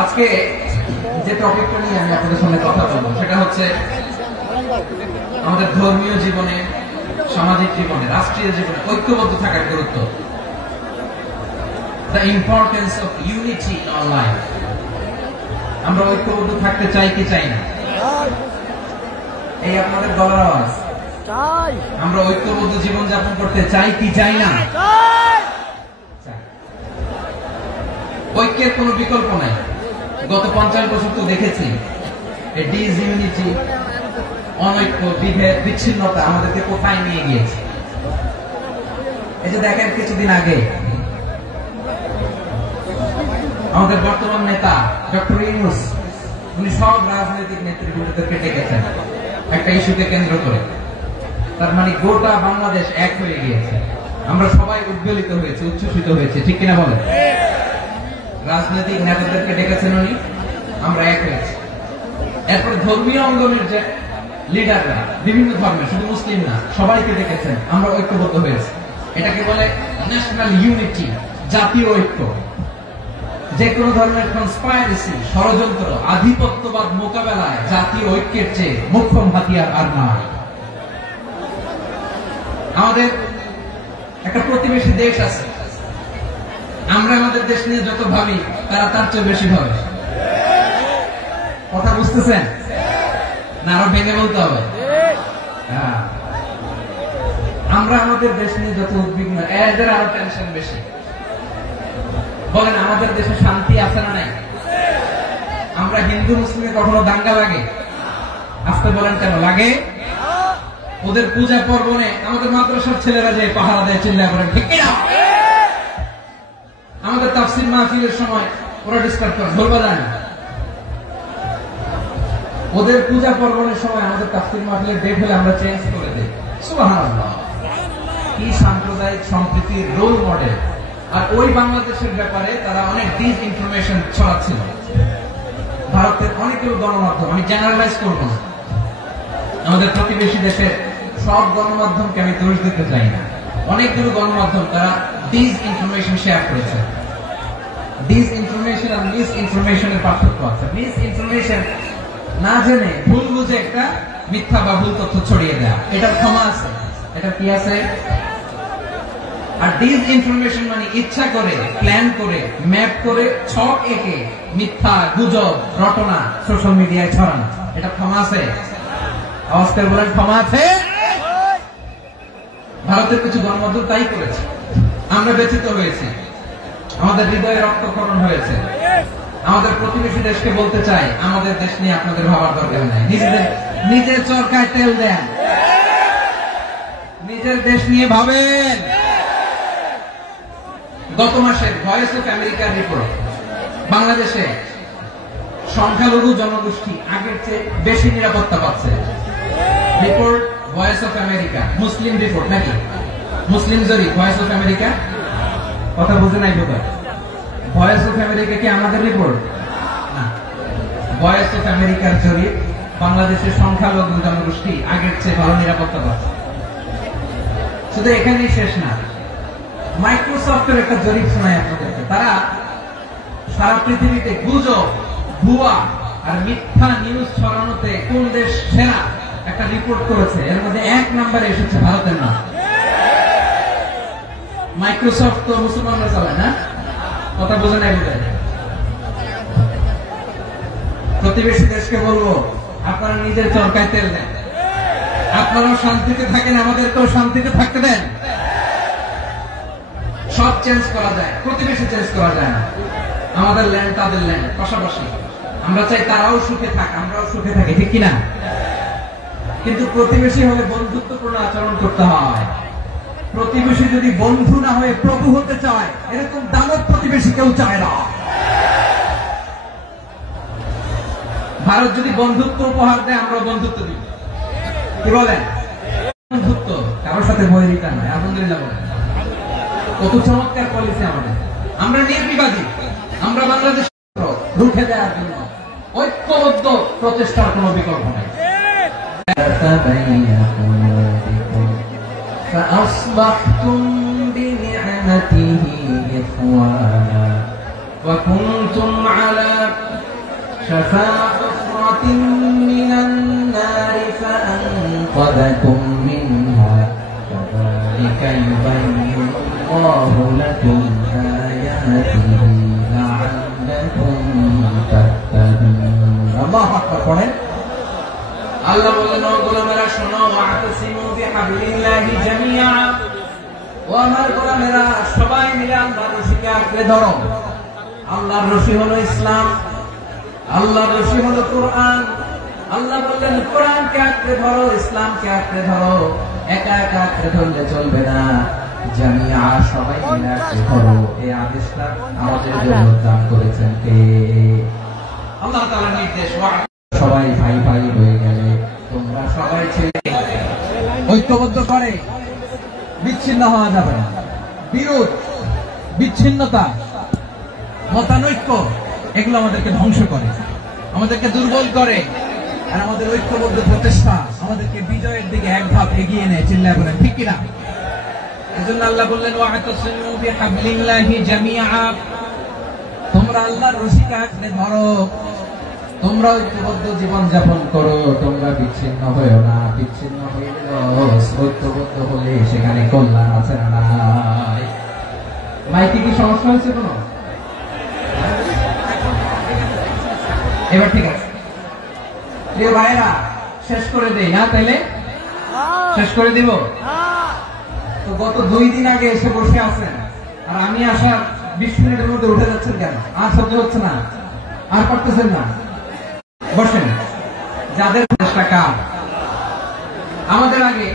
আজকে যে টপিকটা নিয়ে আমি আপনাদের সামনে কথা বলবো সেটা হচ্ছে আমাদের ধর্মীয় জীবনে, সামাজিক জীবনে, রাষ্ট্রীয় জীবনে ঐক্যবদ্ধ থাকার গুরুত্ব। The importance of unity in our life. আমরা ঐক্যবদ্ধ থাকতে চাই কি চাই না? এই আপনাদের গলার আওয়াজ। চাই। আমরা ঐক্যবদ্ধ জীবন যাপন করতে চাই কি চাই না? চাই। ঐক্যের কোনো বিকল্প নাই। গত 50 বছর তো দেখেছি এই ডিসইউনিটি, অনৈক্য, বিভেদ, বিচ্ছিন্নতা আমাদেরকে কোথায় নিয়ে গিয়েছে। এই যে দেখেন কিছুদিন আগে আমাদের বর্তমান নেতা ডক্টর ইউনূস, উনি সব রাজনৈতিক নেতৃবৃন্দদেরকে ডেকেছেন একটা ইস্যুকে কেন্দ্র করে। তার মানে গোটা বাংলাদেশ এক হয়ে গিয়েছে। আমরা সবাই উদ্বেলিত হয়েছে, উচ্ছ্বসিত হয়েছে, ঠিক কিনা বলেন? রাজনৈতিক নেতাদেরকে ডেকেছেন উনি, আমরা এক হয়েছি। এরপরে ধর্মীয় অঙ্গনের যে লিডাররা, বিভিন্ন ধর্মের, শুধু মুসলিম না, সবাইকে ডেকেছেন, আমরা ঐক্যবদ্ধ হয়েছি। এটাকে বলে ন্যাশনাল ইউনিটি, জাতীয় ঐক্য। যে কোনো ধরনের কনস্পাইরেসি, ষড়যন্ত্র, আধিপত্যবাদ মোকাবেলায় জাতীয় ঐক্যের চেয়ে মোক্ষম হাতিয়ার আর নাই। আমাদের একটা প্রতিবেশী দেশ আছে, আমরা আমাদের দেশ নিয়ে যত ভাবি তারা তার চেয়ে বেশি ভাবে। কথা বুঝতেছেন না? আরো ভেঙে বলতে হবে। আমরা আমাদের দেশ নিয়ে যত উদ্বিগ্ন, এদের আরো টেনশন বেশি। বলেন আমাদের দেশে শান্তি আছে না নাই? আমরা হিন্দু মুসলিমে কখনো দাঙ্গা লাগে? আসতে বলেন কেন লাগে? ওদের পূজা পর্বণে আমাদের মাদ্রাসার ছেলেরা যে পাহারা দেয়, চিল্লায় বলেন ঠিক কিনা? আমাদের তাফসীর মাহফিলের সময় ওরা ডিস্টার্ব করে, বলবা যায় না। ওদের পূজা পর্বণের সময় আমাদের তাফসীর মাহফিলের ডেট হলে আমরা চেঞ্জ করে দেই। সুবহানাল্লাহ, কি সাম্প্রদায়িক সম্প্রীতির রোল মডেল। আর ওই বাংলাদেশের ব্যাপারে তারা অনেক ডিসইনফরমেশন ছড়াচ্ছিল। ভারতের অনেকগুলো গণমাধ্যম, আমি জেনারেলাইজ করবো না, আমাদের প্রতিবেশী দেশের সব গণমাধ্যমকে আমি দোষ দিতে চাই না, অনেকগুলো গণমাধ্যম তারা ডিসইনফরমেশন শেয়ার করেছে। ডিসইনফরমেশন আর মিস ইনফরমেশনের পার্থক্য আছে। মিস ইনফরমেশন না জেনে ভুল বুঝে একটা মিথ্যা বা ভুল তথ্য ছড়িয়ে দেওয়া, এটার ক্ষমা আছে, এটা কি আছে। আর ডিসইনফরমেশন মানে ইচ্ছা করে, প্ল্যান করে, ম্যাপ করে, ছক এঁকে মিথ্যা, গুজব, রটনা সোশ্যাল মিডিয়ায় ছড়ানো, এটা ক্ষমা আছে? আওয়াজ করে বলেন ক্ষমা আছে? ভারতের কিছু গণমাধ্যম তাই করেছে, আমরা ব্যথিত হয়েছি, আমাদের হৃদয়ে রক্তক্ষরণ হয়েছে। আমাদের প্রতিবেশী দেশকে বলতে চাই, আমাদের দেশ নিয়ে আপনাদের ভাবার দরকার নাই, নিজের চরকায় তেল দেন, নিজের দেশ নিয়ে ভাবেন। গত মাসের ভয়েস অফ আমেরিকার রিপোর্ট, বাংলাদেশে সংখ্যালঘু জনগোষ্ঠী আগের চেয়ে বেশি নিরাপত্তা পাচ্ছে। Report voice of America, Muslim report নাকি? মুসলিম জরিপ, ভয়েস অফ আমেরিকা। কথা বুঝে নাই বোধ হয়। ভয়েস অফ আমেরিকা কি আমাদের রিপোর্ট না? ভয়েস অফ আমেরিকার জরিপ, বাংলাদেশের সংখ্যালঘু জনগোষ্ঠী আগের চেয়ে ভালো নিরাপত্তা পাচ্ছে। শুধু এখানেই শেষ না, মাইক্রোসফটের একটা জরিপ শোনায় আপনাদেরকে। তারা সারা পৃথিবীতে গুজব, ভুয়া আর মিথ্যা নিউজ ছড়ানোতে কোন দেশ সেরা একটা রিপোর্ট করেছে। এর মধ্যে 1 নম্বরে এসেছে ভারতের নাম। মাইক্রোসফট তো মুসলমানরা চালায় না? কথা বোঝে নাই বোধ হয়। প্রতিবেশী দেশকে বলবো, আপনারা নিজের চরকায় তেল দেন, আপনারাও শান্তিতে থাকেন, আমাদেরকেও শান্তিতে থাকতে দেন। সব চেঞ্জ করা যায়, প্রতিবেশী চেঞ্জ করা যায় না। আমাদের ল্যান্ড তাদের ল্যান্ড, পাশাপাশি। আমরা চাই তারাও সুখে থাক, আমরাও সুখে থাকি, ঠিক কিনা? কিন্তু প্রতিবেশী হলে বন্ধুত্বপূর্ণ আচরণ করতে হয়। প্রতিবেশী যদি বন্ধু না হয়ে প্রভু হতে চায়, এরকম দানব প্রতিবেশী কেউ চায় না। ভারত যদি বন্ধুত্ব উপহার দেয়, আমরা বন্ধুত্ব দিব। কি বলেন? বন্ধুত্ব কারোর সাথে বৈরিতা নয়। আলহামদুলিল্লাহ বলেন। কত চমৎকার পলিসি আমাদের। আমরা নির্বিবাদী, আমরা বাংলাদেশ রুখে দেওয়ার জন্য ঐক্যবদ্ধ প্রচেষ্টার কোন বিকল্প নেই। فأصبحتم بنعمته إخوانا وكنتم على শাফা হুফরাতিন মিনান নারি ফাআনকাযাকুম মিনহা কাযালিকা ইউবায়্যিনুল্লাহু লাকুম আয়াতিহি লাআল্লাকুম তাহতাদুন। আল্লাহু আকবার পড়েন। আল্লাহ বললেন, ও গোলামেরা শোনো, ওয়াতাসিমু বিহাবলিল্লাহি জামিআ, ও আমার গোলামেরা সবাই মিলে আল্লাহর রশিকে আঁকড়ে ধরো। আল্লাহর রশি হলো ইসলাম, আল্লাহর রশি হলো কোরআন। আল্লাহ বললেন কোরআনকে আঁকড়ে ধরো, ইসলামকে আঁকড়ে ধরো। একা একা আঁকড়ে ধরলে চলবে না, জামিআ সবাই মিলে আঁকড়ে ধরো। এই আদেশটা আমাদের জন্য দান করেছেন কে? আল্লাহ তাআলার নির্দেশ। সবাই ভাই ভাই হয়ে গেলে তোমরা সবাই ছেলে ঐক্যবদ্ধ করে বিচ্ছিন্ন হওয়া যাবে না। বিরোধ, বিচ্ছিন্নতা, মতানৈক্য এগুলো আমাদেরকে ধ্বংস করে, আমাদেরকে দুর্বল করে। আর আমাদের ঐক্যবদ্ধ প্রচেষ্টা আমাদেরকে বিজয়ের দিকে এক ধাপ এগিয়ে নেয়। চিল্লায় বলেন ঠিক কিনা? এজন্য আল্লাহ বললেন, ওয়াতাসিমু বিহাবলিল্লাহি জামিআ, তোমরা আল্লাহর রশিকে আঁকড়ে ধরো, তোমরা ঐক্যবদ্ধ জীবন যাপন করো, তোমরা বিচ্ছিন্ন হয়েও না। বিচ্ছিন্ন হয়ে ঐক্যবদ্ধ হলে সেখানে কল্যাণ আছে না নাই? মাইকে কি সমস্যা হয়েছে কোনো? এবার ঠিক আছে প্রিয় ভাইরা, শেষ করে দেই না? তাইলে শেষ করে দিব তো। গত 2 দিন আগে এসে বসে আছেন, আর আমি আসার 20 মিনিটের মধ্যে উঠে যাচ্ছেন কেন? আর সহ্য হচ্ছে না, আর পারতেছেন না? বসেন। যাদের চেষ্টা কার? আমাদের আগে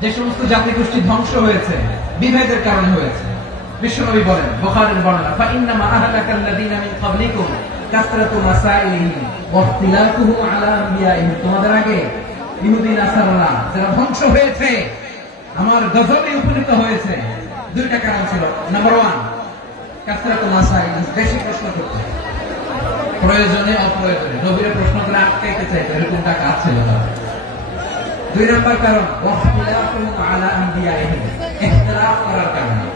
যে সমস্ত জাতি গোষ্ঠী ধ্বংস হয়েছে বিভেদের কারণে হয়েছে। বিশ্বনবী বলেন, বুখারীর বর্ণনা, ফাইন্নামা আহলাকাল্লাযীনা মিন ক্বাবলিকুম কাসরাতু মাসাইলিহিম ওয়া ইখতিলাফুহুম আলা আনবিয়াইহিম। তোমাদের আগে ইহুদি নাসারারা যারা ধ্বংস হয়েছে, আমার গজবে উপনীত হয়েছে, 2টা কারণ ছিল। নাম্বার 1, কাসরাতু মাসাইলিহিম, বেশি প্রশ্ন করতে, প্রয়োজনে অপ্রয়োজনে নবীর প্রশ্ন করে আটকাইতে চাইতো, এরকমটা কাজ ছিল না। 2 নম্বর কারণ, ওয়াখতিলাফুহুম আলা আনবিয়াইহিম, ইখতিলাফ করার কারণে,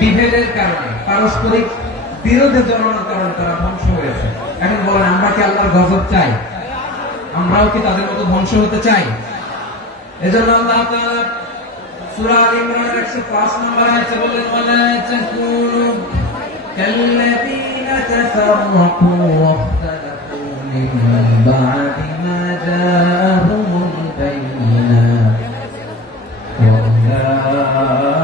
বিভেদের কারণে, পারস্পরিক বিরোধের জন্মানোর কারণে তারা ধ্বংস হয়েছে। এখন বলেন, আমরা কি আল্লাহর গজব চাই? আমরাও কি তাদের মতো ধ্বংস হতে চাই? এজন্য আল্লাহ তাআলা সূরা আল ইমরানের 105 নম্বর আয়াতে বলেন, ওয়ালা তাকুনু কাল্লাযীনা তাফাররাকু ওয়াখতালাফু মিন বা'দি মা জাআহুমুল বায়িনাত ওয়া উলাইকা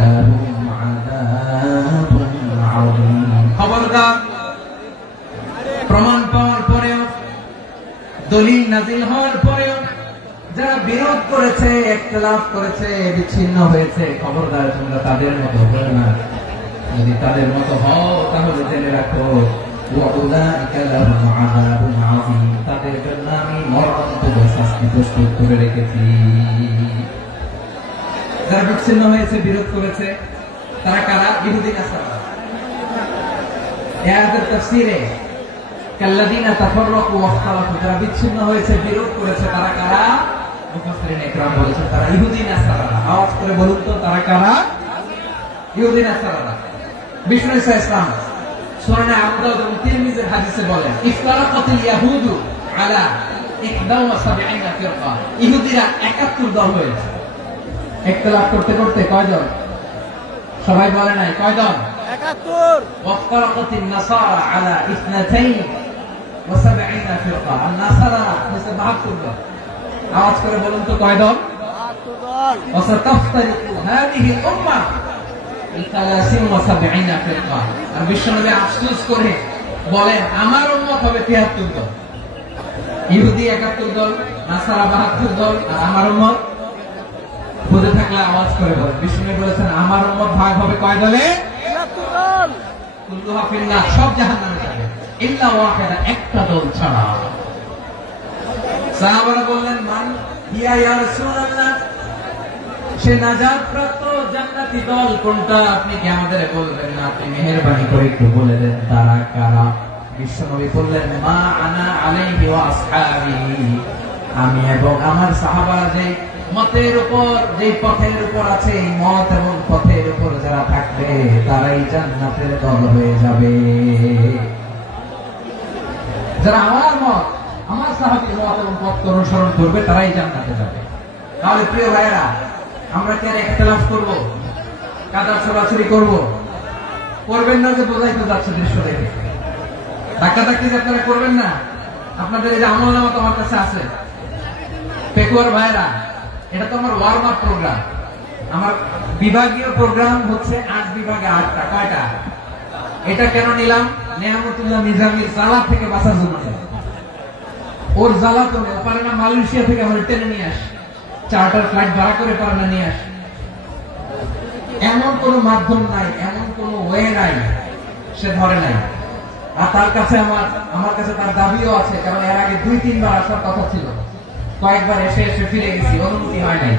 লাহুম আযাবুন আযীম। খবরদার, প্রমাণ পাওয়ার পরেও, দলিল নাযিল হওয়ার পরেও যারা বিরোধ করেছে, ইখতিলাফ করেছে, বিচ্ছিন্ন হয়েছে, খবরদার তোমরা তাদের মতো হও না। যদি তাদের মতো হও তাহলে জেনে রাখো, ওয়া উলাইকা লাহুম আযাবুন আযীম, তাদের জন্য আমি মরণান্তক শাস্তি প্রস্তুত করে রেখেছি। যারা বিচ্ছিন্ন হয়েছে, বিরোধ করেছে, তারা কারা? ইহুদি নাসারা। এই আয়াতের তাফসীরে কাল্লাযীনা তাফাররাকু ওয়াখতালাফু, যারা বিচ্ছিন্ন হয়েছে, বিরোধ করেছে, তারা কারা? মুফাসসিরিন ইকরাম বলেছেন তারা ইহুদি নাসারা। আওয়াজ করে বলুন তো, তারা কারা? ইহুদি নাসারা। বিষ্ণু ঈসা ইসলাম সুনানে আবু দাউদ এবং তিরমিজির হাদিসে বলেন, ইফতারাকাতিল ইয়াহুদু আলা 71 ফিরকা, ইহুদিরা 71 দল হয়েছে। ইখতিলাফ করতে করতে কয়জন? সবাই বলে নাই, কয়জন? 71। ওয়াফতারাকাতিন নাসারা আলা 72 ফিরকা, আর নাসারা হচ্ছে 72 দল। আওয়াজ করে বলুন তো, কয় দল? 72 দল। ওয়াসাতাফতারিকু হাদিহিল উম্মাহ ইলা 73 ফিরকা। আর বিশ্বনবী আফসোস করে বলেন, আমার উম্মত হবে 73 দল। ইহুদি 71 দল, নাসারা 72 দল, আর আমার উম্মত বুঝে থাকলে আওয়াজ করে বলেন। বিষ্ণু বলেছেন, আমার উম্মত ভাগ হবে কয় দলে? 73 দল। কুল্লুহা ফিন্নার, সব জাহান্নামে যাবে, ইল্লা ওয়াহিদা, একটা দল ছাড়া। সাহাবারা বললেন, মান হিয়া ইয়া রাসূলুল্লাহ, সে নাজাত প্রাপ্ত জান্নাতি দল কোনটা? আপনি কি আমাদের বলবেন না? আপনি মেহেরবানি করে একটু বলে দেন তারা কারা? বিশ্বনবী বললেন, মা আনা আলাইহি ওয়া আসহাবি, আমি এবং আমার সাহাবারা যে মতের উপর, যে পথের উপর আছে, এই মত এবং পথের উপর যারা থাকবে তারাই জান্নাতের দল হয়ে যাবে। সাহাবীর মত এবং পথ অনুসরণ করবে তারাই জান্নাতে যাবে। তাহলে প্রিয় ভাইয়েরা, আমরা কি আর ইখতিলাফ করব, কাদা ছোড়াছুড়ি করব? করবেন না, যে বোঝাই তো যাচ্ছে দৃশ্য দেখে। ধাক্কাধাক্কি যে আপনারা করবেন না। আপনাদের এই যে আমলনামা তো আমার কাছে আছে। পেকুয়ার ভাইয়েরা, এটা তো আমার ওয়ার্ম আপ প্রোগ্রাম। আমার বিভাগীয় প্রোগ্রাম হচ্ছে 8 বিভাগে 8টা। কয়টা? এটা কেন নিলাম? নেয়ামতুল্লাহ নিজামীর জ্বালা থেকে বাঁচার জন্য। ওর জ্বালা তো পারে না, মালয়েশিয়া থেকে আমরা টেনে নিয়ে আসি, চার্টার ফ্লাইট ভাড়া করে পারে না নিয়ে আসি। এমন কোন মাধ্যম নাই, এমন কোন ওয়ে নাই, সে ধরে নাই। আর তার কাছে আমার কাছে তার দাবিও আছে, কারণ এর আগে 2-3 বার আসার কথা ছিল। কয়েকবার এসে ফিরে গেছি, অনুমতি হয় নাই।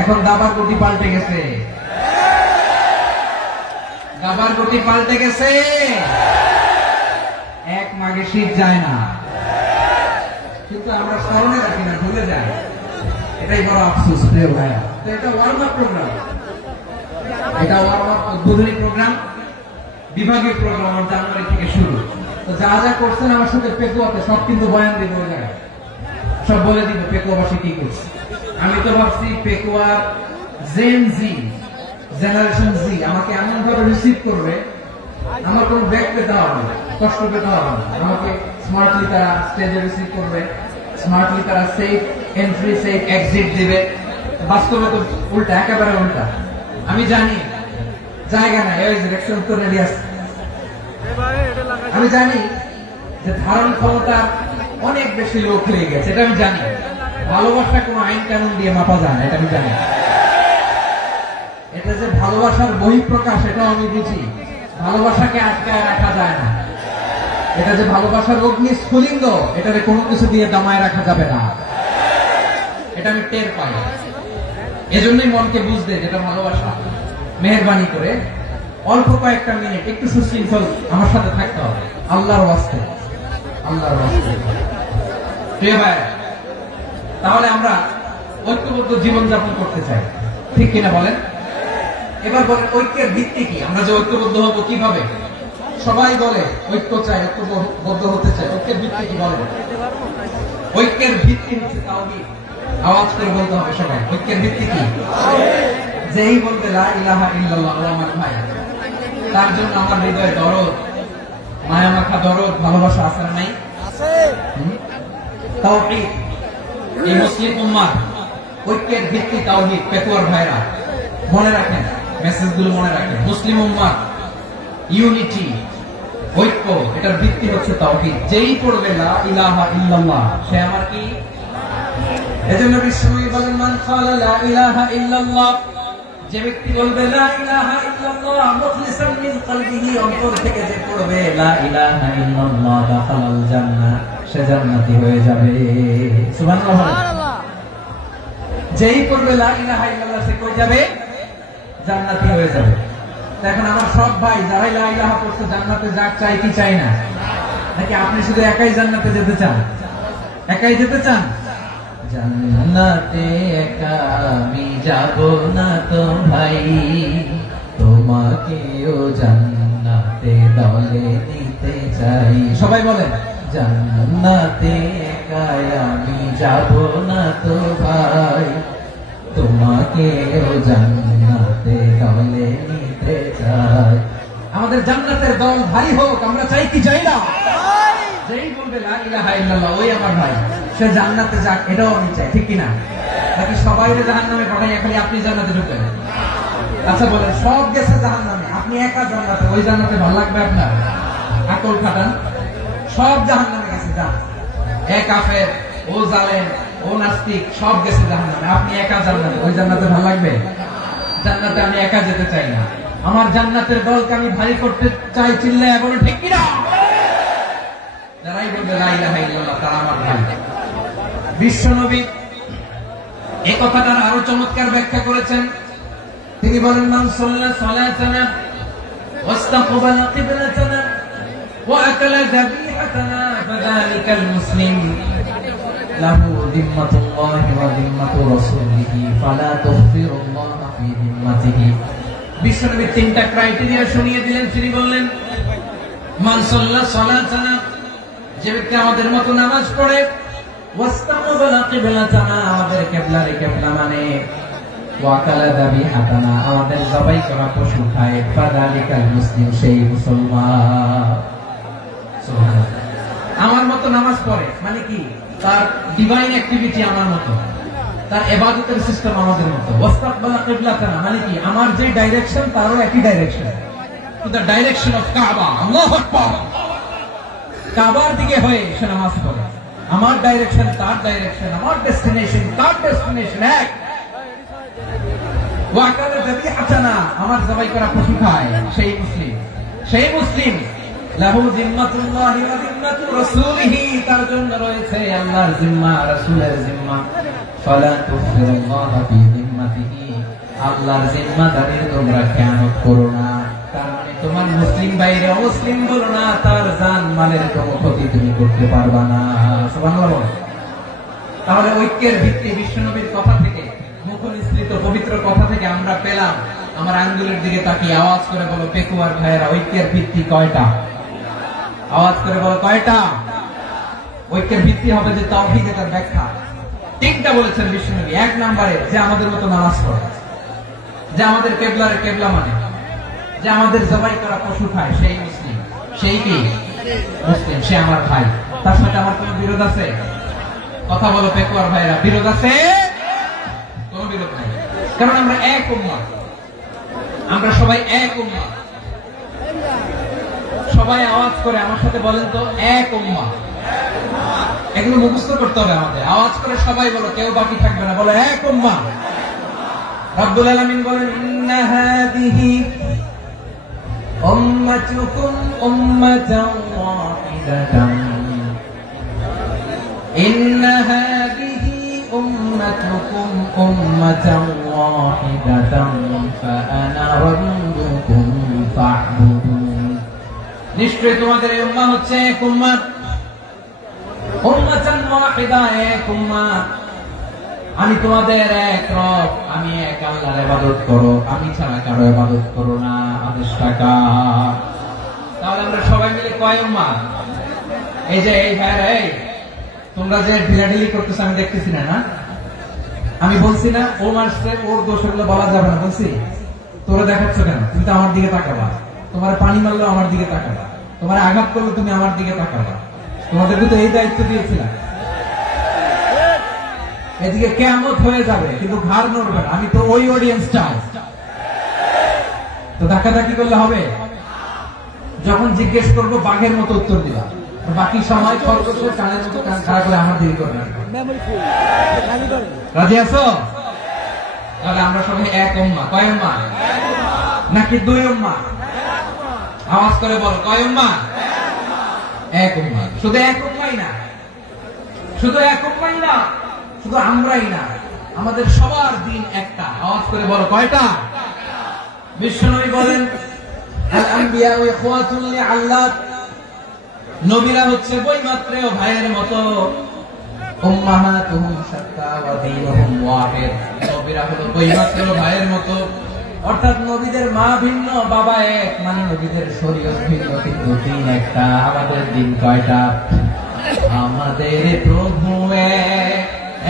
এখন দাবার গতি পাল্টে গেছে, দাবার গতি পাল্টে গেছে। এক মাঘে শীত যায় না, কিন্তু আমরা স্মরণে রাখি না, ভুলে যাই। এটাই বড় আফসোস প্রিয় ভাইয়া। তো এটা ওয়ার্ম আপ প্রোগ্রাম, এটা ওয়ার্ম আপ উদ্বোধনী প্রোগ্রাম, বিভাগীয় প্রোগ্রাম জানুয়ারি থেকে শুরু। তো যা যা করছেন আমার সাথে পেকুয়াতে সব কিন্তু বয়ান দিব, ওই জায়গায় সব বলে দিব পেকুয়াবাসী কি করছে। আমি তো ভাবছি পেকুয়ার জেন জি, জেনারেশন জি আমাকে এমন ভাবে রিসিভ করবে, আমার কোনো ব্যাক পেতে হবে না, কষ্ট পেতে হবে না। আমাকে স্মার্টলি তারা স্টেজে রিসিভ করবে, স্মার্টলি তারা সেফ এন্ট্রি সেফ এক্সিট দিবে। বাস্তবে তো উল্টা, একেবারে উল্টা। আমি জানি জায়গা নাই, ওই ডিরেকশন তো রেডি আছে। আমি জানি যে ধারণ ক্ষমতা অনেক বেশি লোক হয়ে গেছে, এটা আমি জানি। ভালোবাসা কোনো আইন কানুন দিয়ে মাপা যায় না, এটা আমি জানি। এটা যে ভালোবাসার বহিঃপ্রকাশ, এটাও আমি বুঝি। ভালোবাসাকে আটকায় রাখা যায় না। এটা যে ভালোবাসার অগ্নি স্ফুলিঙ্গ, এটাকে কোনো কিছু দিয়ে দামায় রাখা যাবে না, এটা আমি টের পাই। এজন্যই মনকে বুঝতে যেটা ভালোবাসা। মেহেরবানি করে অল্প কয়েকটা মিনিট একটু সুশৃঙ্খল আমার সাথে থাকতে হবে, আল্লাহর ওয়াস্তে, আল্লাহর ওয়াস্তে। প্রিয় ভাই, তাহলে আমরা ঐক্যবদ্ধ জীবনযাপন করতে চাই, ঠিক কিনা বলেন? এবার বলেন ঐক্যের ভিত্তি কি? আমরা যে ঐক্যবদ্ধ হব কিভাবে? সবাই বলে ঐক্য চাই, ঐক্যবদ্ধ হতে চাই। ঐক্যের ভিত্তি কি বলেন? ঐক্যের ভিত্তি হচ্ছে তাওহীদ। আওয়াজ করে বলতে হবে সবাই, ঐক্যের ভিত্তি কি? যেই বলবে লা ইলাহা ইল্লাল্লাহ, আমার ভাই, তার জন্য আমার হৃদয়ে দরদ, মায়া মাখা দরদ, ভালোবাসা আছে না নাই? আছে। তাওহীদ, এই মুসলিম উম্মাহ ঐক্যের ভিত্তি তাওহীদ। পেকুয়ার ভাইরা মনে রাখেন, মেসেজগুলো মনে রাখেন। মুসলিম উম্মাহ ইউনিটি, ঐক্য, এটার ভিত্তি হচ্ছে তাওহীদ। যেই পড়বে লা ইলাহা ইল্লাল্লাহ, সে আমার কি? এজন্য বিশ্বনবী বলেন, মান ক্বালা লা ইলাহা ইল্লাল্লাহ, যে ব্যক্তি বলবে লা ইলাহা ইল্লাল্লাহ মুখলিসান মিন কলবিহি, অন্তর থেকে যে পড়বে লা ইলাহা ইল্লাল্লাহ, দাখালাল জান্নাহ, সে জান্নাতি হয়ে যাবে। সুবহানাল্লাহ। যেই পড়বে লা ইলাহা ইল্লাল্লাহ, সে কই যাবে? জান্নাতি হয়ে যাবে। এখন আমার সব ভাই যারাই লা ইলাহা পড়ছে জান্নাতে যাক, চাই কি চাই না? নাকি আপনি শুধু একাই জান্নাতে যেতে চান? একাই যেতে চান? জান্নাতে একা আমি যাব না তো ভাই, তোমাকেও জান্নাতে দলে নিতে চাই। সবাই বলেন, জান্নাতে একা আমি যাব না তো ভাই, তোমাকেও জান্নাতে দলে নিতে চাই। আমাদের জান্নাতের দল ভারী হোক, আমরা চাই কি চাই না? যেই বলবে লা ইলাহা ইল্লাল্লাহ, ওই আমার ভাই, সে জান্নাতে যাক, এটাও আমি চাই, ঠিক কিনা? নাকি সবাই জাহান্নামে পাঠাই, খালি আপনি জান্নাতে ঢুকবেন? আচ্ছা বলেন, সব গেছে জাহান্নামে, আপনি একা জান্নাতে, ওই জান্নাতে ভালো লাগবে আপনার? আকল খাটান। সব জাহান্নামে গেছে, যান। এ কাফের, ও জালেম, ও নাস্তিক, সব গেছে জাহান্নামে, আপনি একা জান্নাতে, ওই জান্নাতে ভালো লাগবে? জান্নাতে আমি একা যেতে চাই না, আমার জান্নাতের দলকে আমি ভারী করতে চাই। চিল্লায় বলো ঠিক কিনা? যারাই বলবে লা ইলাহা ইল্লাল্লাহ, তারা আমার ভাই। বিশ্বনবী এই কথাটার আরো চমৎকার ব্যাখ্যা করেছেন। তিনি বলেন, মান সাল্লা সালাতানা ওয়াস্তাকবালা কিবলাতানা ওয়া আকালা যাবিহাতানা ফাযালিকাল মুসলিম লাহু যিম্মাতুল্লাহি ওয়া যিম্মাতু রাসূলিহি ফালা তুগফিরুল্লাহ ফি যিম্মাতিহি। বিশ্বনবী তিনটা ক্রাইটেরিয়া শুনিয়ে দিলেন। তিনি বললেন, মান সাল্লা সালাতানা, যে ব্যক্তি আমাদের মতো নামাজ পড়ে ওয়াস্তাকবালা কিবলাতানা আমাদের কিবলারে কিবলা মানে ওয়াকালা যাবিহাতানা আমাদের জবাই করা পশু খায় ফাযালিকাল মুসলিম সেই মুসলমান। সুবহানাল্লাহ। আমার মতো নামাজ পড়ে মানে কি তার ডিভাইন অ্যাক্টিভিটি আমার মতো, তার ইবাদতের সিস্টেম আমাদের মতো। ওয়াস্তাকবালা কিবলাতানা মানে কি আমার যে ডাইরেকশন তারও একই direction, to the direction of কাবা। আল্লাহু আকবার। কাবার দিকে হয়ে সে নামাজ পড়ে, আমার ডাইরেকশন তার ডাইরেকশন, আমার ডেস্টিনেশন তার ডেস্টিনেশন এক। ওয়াকালা যাবিহাতানা আমার জবাই করা পশু খায় সেই মুসলিম, সেই মুসলিম। লাহু জিম্মাতুল্লাহি ওয়া জিম্মাতু রাসূলিহি তার জন্য রয়েছে আল্লাহর জিম্মা রাসূলের জিম্মা। ফালা তুফিরুল্লাহা ফি জিম্মাতিহি আল্লাহর জিম্মাদারির তোমরা খেয়ানত করো না। তার মানে তোমার মুসলিম বাইরে অমুসলিম বলো না, তার জান মালের কোনো ক্ষতি তুমি করতে পারবা না। সুবহানাল্লাহ। তাহলে ঐক্যের ভিত্তি বিশ্বনবীর কথা থেকে, মুখনিসৃত পবিত্র কথা থেকে আমরা পেলাম। আমার আঙ্গুলের দিকে তাকিয়ে আওয়াজ করে বলো পেকুয়ার ভাইয়েরা, ঐক্যের ভিত্তি কয়টা? আওয়াজ করে বলো কয়টা? ঐক্যের ভিত্তি হবে যে তাওহীদ, এটার ব্যাখ্যা। তিনটা বলেছেন বিশ্বনবী। এক নম্বরে যে আমাদের মতো নামাজ পড়ে, যে আমাদের কেবলার কেবলা মানে, যে আমাদের জবাই করা পশু খায় সেই মুসলিম। সেই কি মুসলিম? সে আমার ভাই। তার সাথে আমার কোন বিরোধ আছে? কথা বলো পেকুয়ার ভাইরা, বিরোধ আছে? কোন বিরোধ নাই, কারণ আমরা এক উম্মাহ, আমরা সবাই এক উম্মাহ। সবাই আওয়াজ করে আমার সাথে বলেন তো, এক উম্মাহ। এগুলো মুখস্থ করতে হবে আমাদের। আওয়াজ করে সবাই বলো, কেউ বাকি থাকবে না, বলো এক উম্মাহ। রব্বুল আলামিন বলেন ইন্না হাদিহি উম্মাতুকুম উম্মাতান ওয়াহিদাতান ইন্না হাদিহি উম্মাতুকুম উম্মাতান ওয়াহিদাতান ফাআনা রাব্বুকুম ফা'বুদুন। নিশ্চয়ই তোমাদের এই উম্মাহ হচ্ছে এক উম্মাহ, উম্মাতান ওয়াহিদা, এক উম্মাহ। আমি তোমাদের এক রব, আমি এক আল্লাহর ইবাদত করো, আমি ছাড়া কারো ইবাদত করো না। আদেশটা কার? তাহলে আমরা সবাই মিলে কয় উম্মাহ? এই যে এই ভাইরা, এই তোমরা যে ঢিলাঢিলি করতেছ আমি দেখতেছি না। আমি বলছি না ও মারছে, ওর দোষ এগুলো বলা যাবে না বলছি? তোরা দেখাচ্ছ কেন? তুমি তো আমার দিকে তাকাবা। তোমার পানি মারলো আমার দিকে তাকাবা, তোমার আঘাত করলো তুমি আমার দিকে তাকাবা। তোমাদেরকে তো এই দায়িত্ব দিয়েছিলাম। এদিকে কিয়ামত হয়ে যাবে কিন্তু ঘাড় নড়বে না। আমি তো ওই অডিয়েন্সটা, তো ধাক্কাধাক্কি করলে হবে? যখন জিজ্ঞেস করবো বাঘের মতো উত্তর দিবা, বাকি সময় খরগোশের কানের মতো কান খাড়া করে আমার দিকে করবে। রাজি আছো? তাহলে আমরা সবাই এক উম্মাহ। কয় উম্মাহ? নাকি দুই উম্মাহ? আওয়াজ করে বলো কয় উম্মাহ? এক উম্মাহ। শুধু এক উম্মাহই না, শুধু এক উম্মাহই না, শুধু আমরাই না, আমাদের সবার দিন একটা। আওয়াজ করে বলো কয়টা? বিশ্বনবী বলেন আল আম্বিয়া ইখওয়াতুন লিআল্লাত, নবীরা হচ্ছে বৈমাত্রেয় ভাইয়ের মতো। উম্মাহাতুহুম শাত্তা ওয়া দীনুহুম ওয়াহিদ, নবীরা হলো বৈমাত্রেয় ভাইয়ের মতো। অর্থাৎ নবীদের মা ভিন্ন, বাবা এক, মানে নবীদের শরীয়ত ভিন্ন কিন্তু দিন একটা। আমাদের দিন কয়টা? আমাদের প্রভু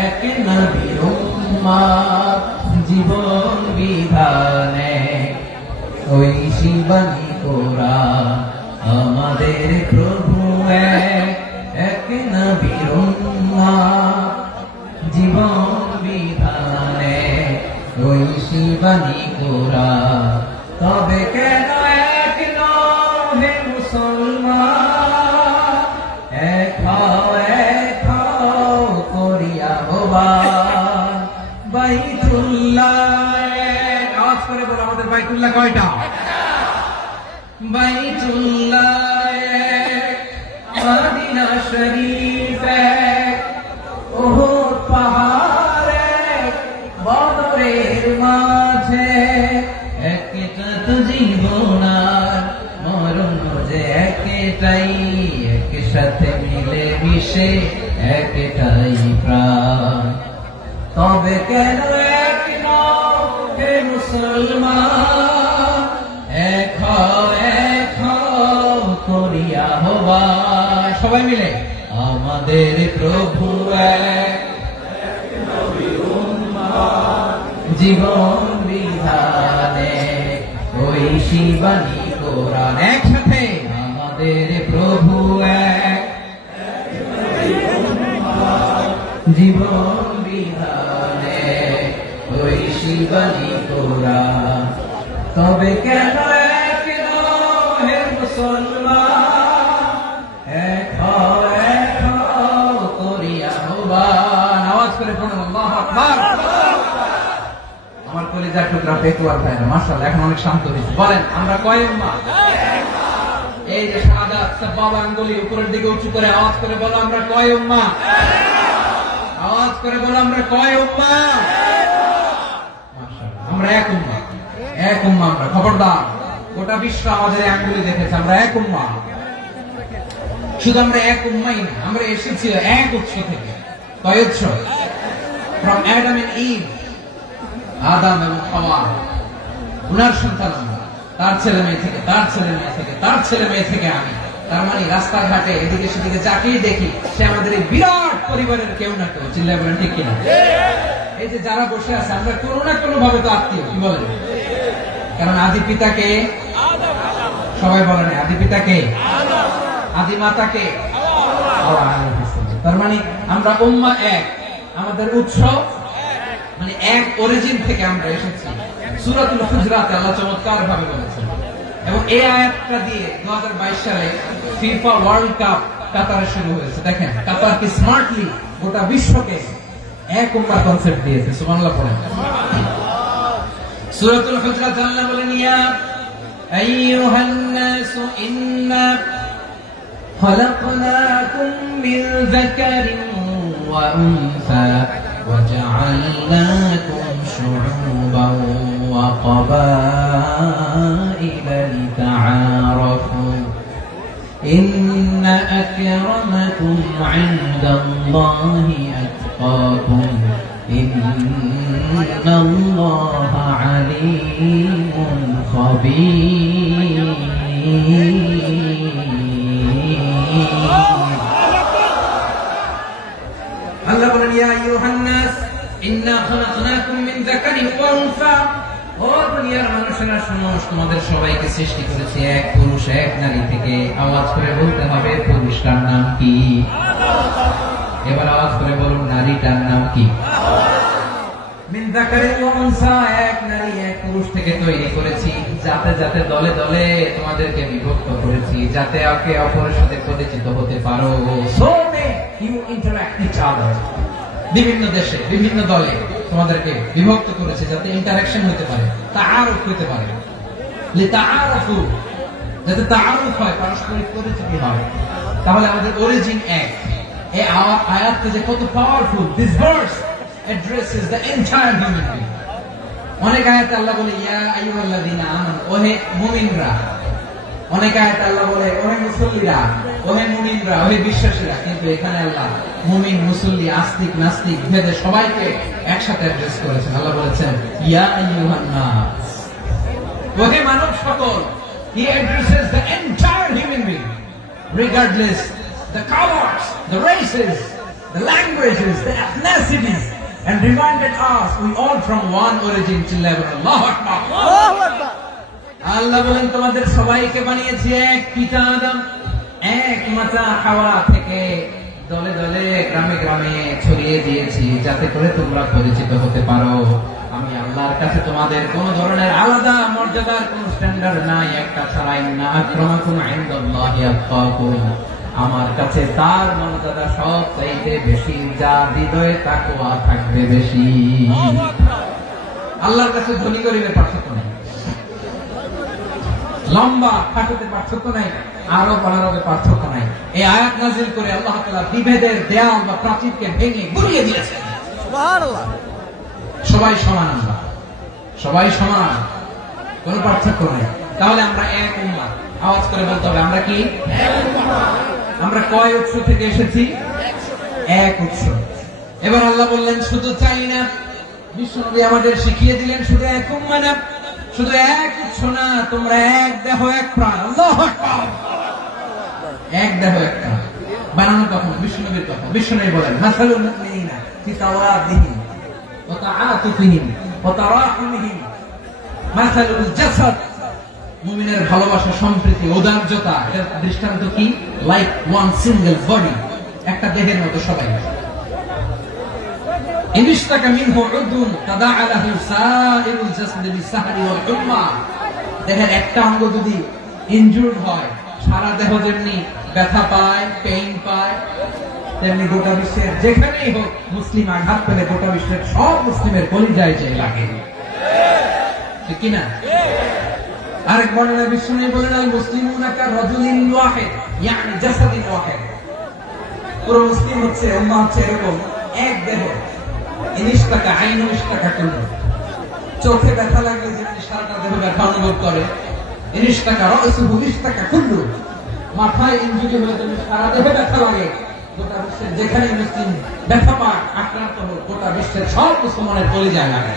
এক নবীর উম্মাহ, জীবন বিধানে ওই শিবানী কোরআন। আমাদের প্রভু এক নবীর উম্মাহ, জীবন বিধানে ওই শিবানী কোরআন। তবে কেন এক নও হে মুসলমান, এক হও করিয়া আহ্বান বাইতুল্লাহ। আওয়াজ করে বলো আমাদের বাইতুল্লাহ কয়টা? বাইতুল্লাহ, মদিনা শরীফ, উহুদ পাহাড়ে, বদরের মাঝে। একটা তো জীবন আর মরণ যে একটাই, একসাথে মিলে মিশে একটাই প্রাণ। তবে কেন এক নও হে মুসলমান, এক হও করিয়া আহ্বান সবাই মিলে আমাদের প্রভু এক, জীবন বিধানে ওই শিবানী কোরআন। একসাথে আমাদের প্রভু এক, জীবন বিধানে ওই শিবানী কোরআন। তবে কেন এক হে মুসলমান, এক করিয়া আহ্বান। আওয়াজ করে পড়ুন আল্লাহু আকবার। আমার কলিজার টুকরা পেটুয়ার ভাইরা মাশাআল্লাহ এখন অনেক শান্ত হয়েছে। বলেন আমরা কয় উম্মাহ? এই যে শাহাদাত সাবাবা আঙ্গুলি উপরের দিকে উঁচু করে আওয়াজ করে বলো আমরা কয় উম্মাহ? আওয়াজ করে বলো আমরা কয় উম্মাহ? মাশাআল্লাহ আমরা এক উম্মাহ, এক উম্মাহ আমরা। খবরদার, গোটা বিশ্ব আমাদের আঙ্গুলি দেখেছে আমরা এক উম্মাহ। শুধু আমরা এক উম্মাহই না, আমরা এসেছি এক উৎস থেকে। কয় উৎস? from Adam and Eve, আদম এবং হাওয়া, উনার সন্তান আমরা, তার ছেলে মেয়ে থেকে, তার ছেলে মেয়ে থেকে, তার ছেলে মেয়ে থেকে আমি। তার মানে রাস্তাঘাটে এদিকে সেদিকে যাকেই দেখি সে আমাদের এই বিরাট পরিবারের কেউ না কেউ। চিল্লায় বলেন ঠিক কিনা? এই যে যারা বসে আছে আমরা কোনো না কোনো ভাবে তো আত্মীয়। কি বলেন? কারণ আদি পিতাকে, সবাই বলেন আদি পিতাকে, আদি মাতাকে। তার মানে আমরা উম্মাহ এক, আমাদের উৎস মানে এক অরিজিন থেকে আমরা এসেছি। সূরাতুল হুজরাতে আল্লাহ চমৎকার ভাবে বলেছেন। এবং এই আয়াতটা দিয়ে 2022 সালে ফিফা ওয়ার্ল্ড কাপ কাতারে শুরু হয়েছে। দেখেন কাতার কি স্মার্টলি গোটা বিশ্বকে এক উম্মাহ কনসেপ্ট দিয়েছে। সুবহানাল্লাহ পড়েন। সূরাতুল হুজরাত আল্লাহ বলেন ইয়া আইয়ুহান নাস ইন্না খলাকনাকুম মিন যাকারিন ওয়া উনসা وجعلناكم شعوبا وقبائل لتعارفوا إن أكرمكم عند الله أتقاكم إن الله عليم خبير আল্লাহ বলেন ইয়া আইয়ুহান নাস ইন্না খালাকনাকুম মিন যাকারিন ওয়া উনসা। ও দুনিয়ার মানুষেরা শোনো, তোমাদের সবাইকে সৃষ্টি করেছি এক পুরুষ এক নারী থেকে। আওয়াজ করে বলতে হবে পুরুষটার নাম কি? এবার আওয়াজ করে বলুন নারীটার নাম কি? মিন যাকারিন ওয়া উনসা, এক নারী এক পুরুষ থেকে তৈরি করেছি। যাতে যাতে দলে দলে তোমাদেরকে বিভক্ত করেছি, যাতে একে অপরের সাথে পরিচিত হতে পারো। So you interact each other. বিভিন্ন দেশে বিভিন্ন দলে তোমাদেরকে বিভক্ত করেছে যাতে ইন্টারঅ্যাকশন হতে পারে, তাআরুফ হতে পারে। লিতাআরফু, যাতে তাআরুফ হয়, পারস্পরিক পরিচিতি হয়। তাহলে আমাদের অরিজিন এক। এই আয়াতটা যে কত powerful. This verse addresses the entire human being. অনেক আয়াতে আল্লাহ বলে ইয়া আইয়ুহাল্লাযীনা আমানু, ওহে মুমিনরা। অনেক আয়াতে আল্লাহ বলে ওহে মুসল্লিরা, ওহে মুমিনরা, ওহে বিশ্বাসীরা। কিন্তু এখানে আল্লাহ মুমিন মুসল্লি আস্তিক নাস্তিক ভেদে সবাইকে একসাথে অ্যাড্রেস করেছেন। আল্লাহ বলেছেন ইয়া আইয়ুহান নাস, ওহে মানব সকল। He addresses the entire human being regardless the colors, the races, the languages, the ethnicities, and reminded us we all from one origin. Allahu Akbar, Allahu Akbar। আল্লাহ বলেন তোমাদের সবাইকে বানিয়েছি এক পিতা আদম, এক মাতা হাওয়া থেকে। দলে দলে গ্রামে গ্রামে ছড়িয়ে দিয়েছি যাতে করে তোমরা পরিচিত হতে পারো। আমি আল্লাহর কাছে তোমাদের কোন ধরনের আলাদা মর্যাদার কোন স্ট্যান্ডার্ড নাই, একটা ছাড়া। ইন্না আকরামাকুম ইনদাল্লাহি আতকাকুম, আমার কাছে তার মর্যাদা সব চাইতে বেশি, যার হৃদয়ে তাকওয়া থাকবে বেশি। আল্লাহর কাছে ধনী গরিবের পার্থক্য নেই, লম্বা খাটোতে পার্থক্য নাই, আরব অনারবের পার্থক্য নাই। এই আয়াত নাযিল করে আল্লাহ তাআলা বিভেদের দেয়াল বা প্রাচীরকে ভেঙে গুড়িয়ে দিয়েছেন। সুবহানাল্লাহ। সবাই সমান, আমরা সবাই সমান, কোন পার্থক্য নাই। তাহলে আমরা এক উম্মাহ। আওয়াজ করে বলতে হবে আমরা কি? এক উম্মাহ। আমরা কয় উৎস থেকে এসেছি? এক উৎস। এবার আল্লাহ বললেন শুধু চাই না, বিশ্বনবী আমাদের শিখিয়ে দিলেন শুধু এক উম্মাহ না, শুধু এক উৎস না, তোমরা এক দেহ এক প্রাণ। আল্লাহু আকবার। এক দেহ এক প্রাণ। বানানো কখন? বিশ্বনবীর কথা। বিশ্বনবী বলেন মাসালুল মুমিনিনা ফি তাওয়াদিহিম ওয়া তাআতুফিহিম ওয়া তারাহুমিহিম মাসালুল জাসাদ, মুমিনের ভালোবাসা, সম্প্রীতি, ঔদার্যতা, এর দৃষ্টান্ত কি? লাইক ওয়ান সিঙ্গেল বডি, একটা দেহের মতো সবাই। ইনিশতাকা মিনহু উদুন তাদাআ লাহু সাইরুল জাসদি বিসাহরি ওয়াল হুম্মা, দেহের একটা অঙ্গ যদি ইনজুর্ড হয়, সারা দেহ যেমনি ব্যথা পায়, পেইন পায়, তেমনি গোটা বিশ্বের যেখানেই হোক মুসলিম আঘাত পেলে গোটা বিশ্বের সব মুসলিমের কলিজায় যে লাগে, ঠিক কিনা? আরেক বর্ণনা বিশ্বনবী বলেন আল মুসলিমুনা কা রাজুলিন ওয়াহিদ ইয়ানি জাসাদিন ওয়াহিদ, পুরো মুসলিম হচ্ছে, উম্মাহ হচ্ছে এরকম এক দেহ। ইনিশতাকা আইনু ইশতাকা কুল্লু, চোখে ব্যথা লাগলে যেমনি সারাটা দেহ ব্যথা অনুভব করে, ইনিশতাকা রাসুহু ইশতাকা কুল্লু, মাথায় ইনজুরি হলে যেমনি সারা দেহে ব্যথা লাগে, গোটা বিশ্বের যেখানে মুসলিম ব্যথা পায়, আক্রান্ত হোক, গোটা বিশ্বের সব মুসলমানের কলিজায় লাগে,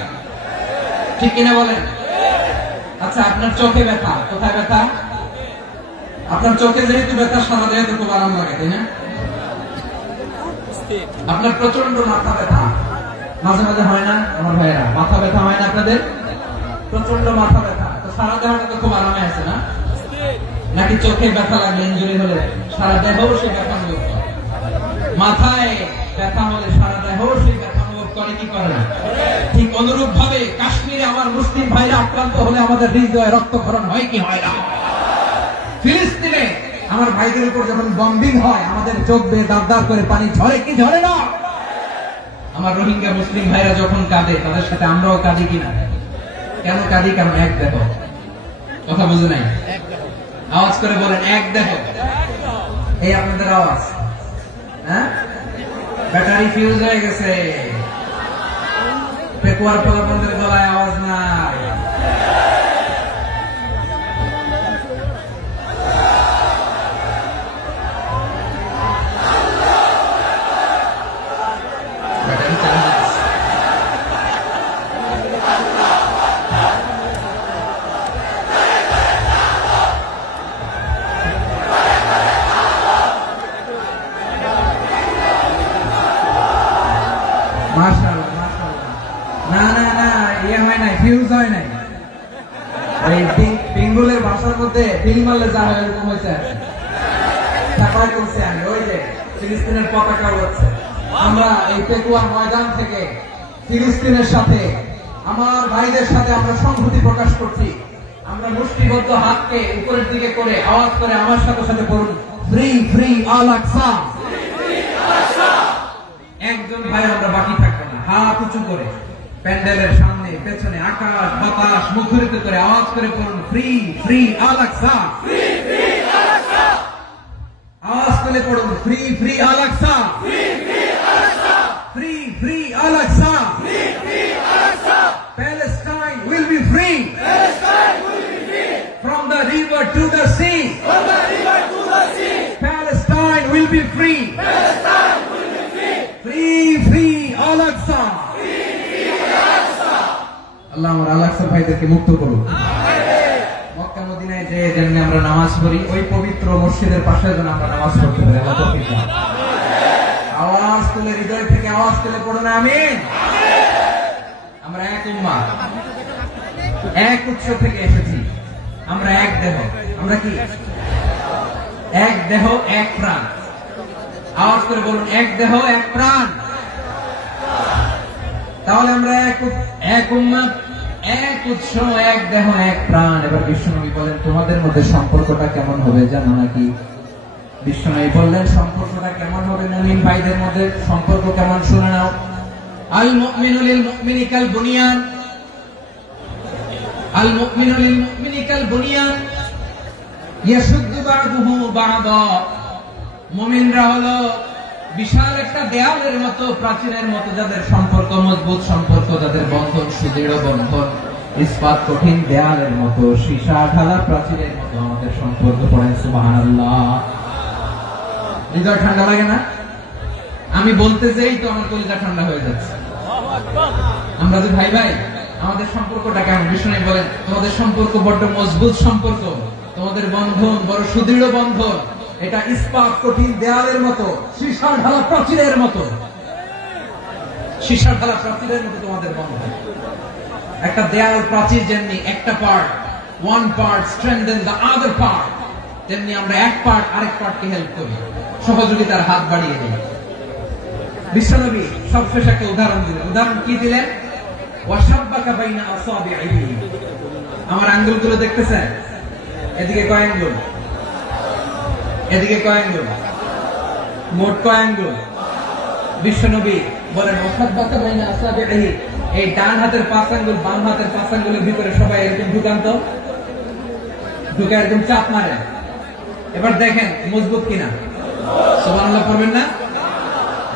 ঠিক কিনা বলেন? আচ্ছা, আপনার চোখে ব্যথা, কোথায় ব্যথা? আপনার চোখে যেহেতু ব্যথা, সারা দেহে তো খুব আরাম লাগে, তাই না? আপনার প্রচন্ড মাথা ব্যথা মাঝে মাঝে হয় না আমার ভাইয়েরা? মাথা ব্যথা হয় না আপনাদের? প্রচন্ড মাথা ব্যথা, তো সারা দেহটা তো খুব আরামে আছে না? নাকি চোখে ব্যথা লাগলে, ইনজুরি হলে সারা দেহ সেই ব্যথা অনুভব করে? মাথায় ব্যথা হলে সারা দেহ সেই ব্যথা অনুভব করে কি করে না? ঠিক অনুরূপ ভাবে কাশ্মীরে আমার মুসলিম ভাইরা আক্রান্ত হলে আমাদের হৃদয়ে রক্তক্ষরণ হয় কি হয় না? ফিলিস্তিনে আমার ভাইদের উপর যখন বম্বিং হয়, আমাদের চোখ বেয়ে দাঁত দাঁত করে পানি ঝরে কি ঝরে না? আমার রোহিঙ্গা মুসলিম ভাইরা যখন কাঁদে, তাদের সাথে আমরাও কাঁদি কিনা? কেন কাঁদি? কারণ এক দেহ। কথা বুঝে নাই? আওয়াজ করে বলেন এক দেহ। এই আপনাদের আওয়াজ, হ্যাঁ? ব্যাটারি ফিউজ হয়ে গেছে, পেকুয়ার ফলাফলের গলায় আওয়াজ নাই। বেঙ্গলের ভাষার মধ্যে বিলি মারলে যা হয় এরকম হয়েছে। আমি ওই যে ফিলিস্তিনের পতাকা উড়াচ্ছে, আমরা এই পেকুয়ার ময়দান থেকে ফিলিস্তিনের সাথে, আমার ভাইদের সাথে আমরা সংহতি প্রকাশ করছি। আমরা মুষ্টিবদ্ধ হাতকে উপরের দিকে করে আওয়াজ করে আমার সাথে সাথে পড়ুন, ফ্রি ফ্রি আল আকসা। একজন ভাই আমরা বাকি থাকবো না, হাত উঁচু করে প্যান্ডেলের সামনে পেছনে আকাশ বাতাস মুখরিত করে আওয়াজ করে পড়ুন, ফ্রি ফ্রি আল আকসা। আওয়াজ করে পড়ুন, free free Al Aqsa, free free Al Aqsa. Palestine will be free from the river to the sea. Palestine will be free. Free free Al Aqsa. আল্লাহ আমার আল আকসা ভাইদেরকে মুক্ত করুন। মক্কা মদিনায় যে যেমনি আমরা নামাজ পড়ি, ওই পবিত্র মসজিদের পাশে যেন আমরা নামাজ পড়তে পারি। আওয়াজ তুলে, হৃদয় থেকে আওয়াজ তুলে পড়ুন আমিন। আমরা এক উম্মাহ, এক উৎস থেকে এসেছি, আমরা এক দেহ। আমরা কি? এক দেহ এক প্রাণ। আওয়াজ করে বলুন, এক দেহ এক প্রাণ। তাহলে আমরা এক উম্মাহ, এক উৎস, এক দেহ এক প্রাণ। এবার বিশ্বনবী বলেন, তোমাদের মধ্যে সম্পর্কটা কেমন হবে জানো নাকি? বিশ্বনবী বললেন, সম্পর্কটা কেমন হবে মুমিন ভাইদের মধ্যে? সম্পর্ক কেমন শুনে নাও। আল মুমিনু লিল মুমিনি কাল বুনিয়ান, আল মুমিনু লিল মুমিনি কাল বুনিয়ান ইয়াশুদ্দু বা'দুহু বা'দা। মুমিনরা হলো বিশাল একটা দেয়ালের মতো, প্রাচীরের মতো, যাদের সম্পর্ক মজবুত, সম্পর্ক যাদের বন্ধন সুদৃঢ় বন্ধন, ইস্পাত কঠিন দেয়ালের মতো, সীসা ঢালা প্রাচীরের মতো আমাদের সম্পর্ক। পড়েন সুবহানাল্লাহ। হৃদয় ঠান্ডা লাগে না? আমি বলতে যেই তো আমার কলিজা ঠান্ডা হয়ে যাচ্ছে। আমরা যে ভাই ভাই, আমাদের সম্পর্কটা কেমন? বিষ্ণু বলেন, তোমাদের সম্পর্ক বড্ড মজবুত সম্পর্ক, তোমাদের বন্ধন বড় সুদৃঢ় বন্ধন। এটা ইস্পাত কঠিন দেয়ালের মতো, সীসা ঢালা প্রাচীরের মতো, সীসা ঢালা প্রাচীরের মতো তোমাদের বন্ধন। একটা দেয়াল প্রাচীর যেমনি একটা part, one part strengthen the other part, তেমনি আমরা এক পার্ট আরেক পার্টকে হেল্প করি, সহযোগিতার হাত বাড়িয়ে দিই। বিশ্বনবী সবশেষ একটা উদাহরণ দিলেন। উদাহরণ কি দিলেন? ওয়াশাব্বাকা বাইনা আসাবিহি। আমার আঙ্গুলগুলো দেখতেছেন? এদিকে কয় আঙ্গুল, এদিকে কয় আঙ্গুল, মোট কয় আঙ্গুল? বিশ্বনবী বলেন ওয়াশাব্বাকা বাইনা আসাবিহি, এই ডান হাতের 5 আঙ্গুল বাম হাতের 5 আঙ্গুলের ভিতরে সবাই এরকম ঢুকান্ত, ঢুকে এরকম চাপ মারে। এবার দেখেন মজবুত কিনা। সুবহানাল্লাহ পড়বেন না?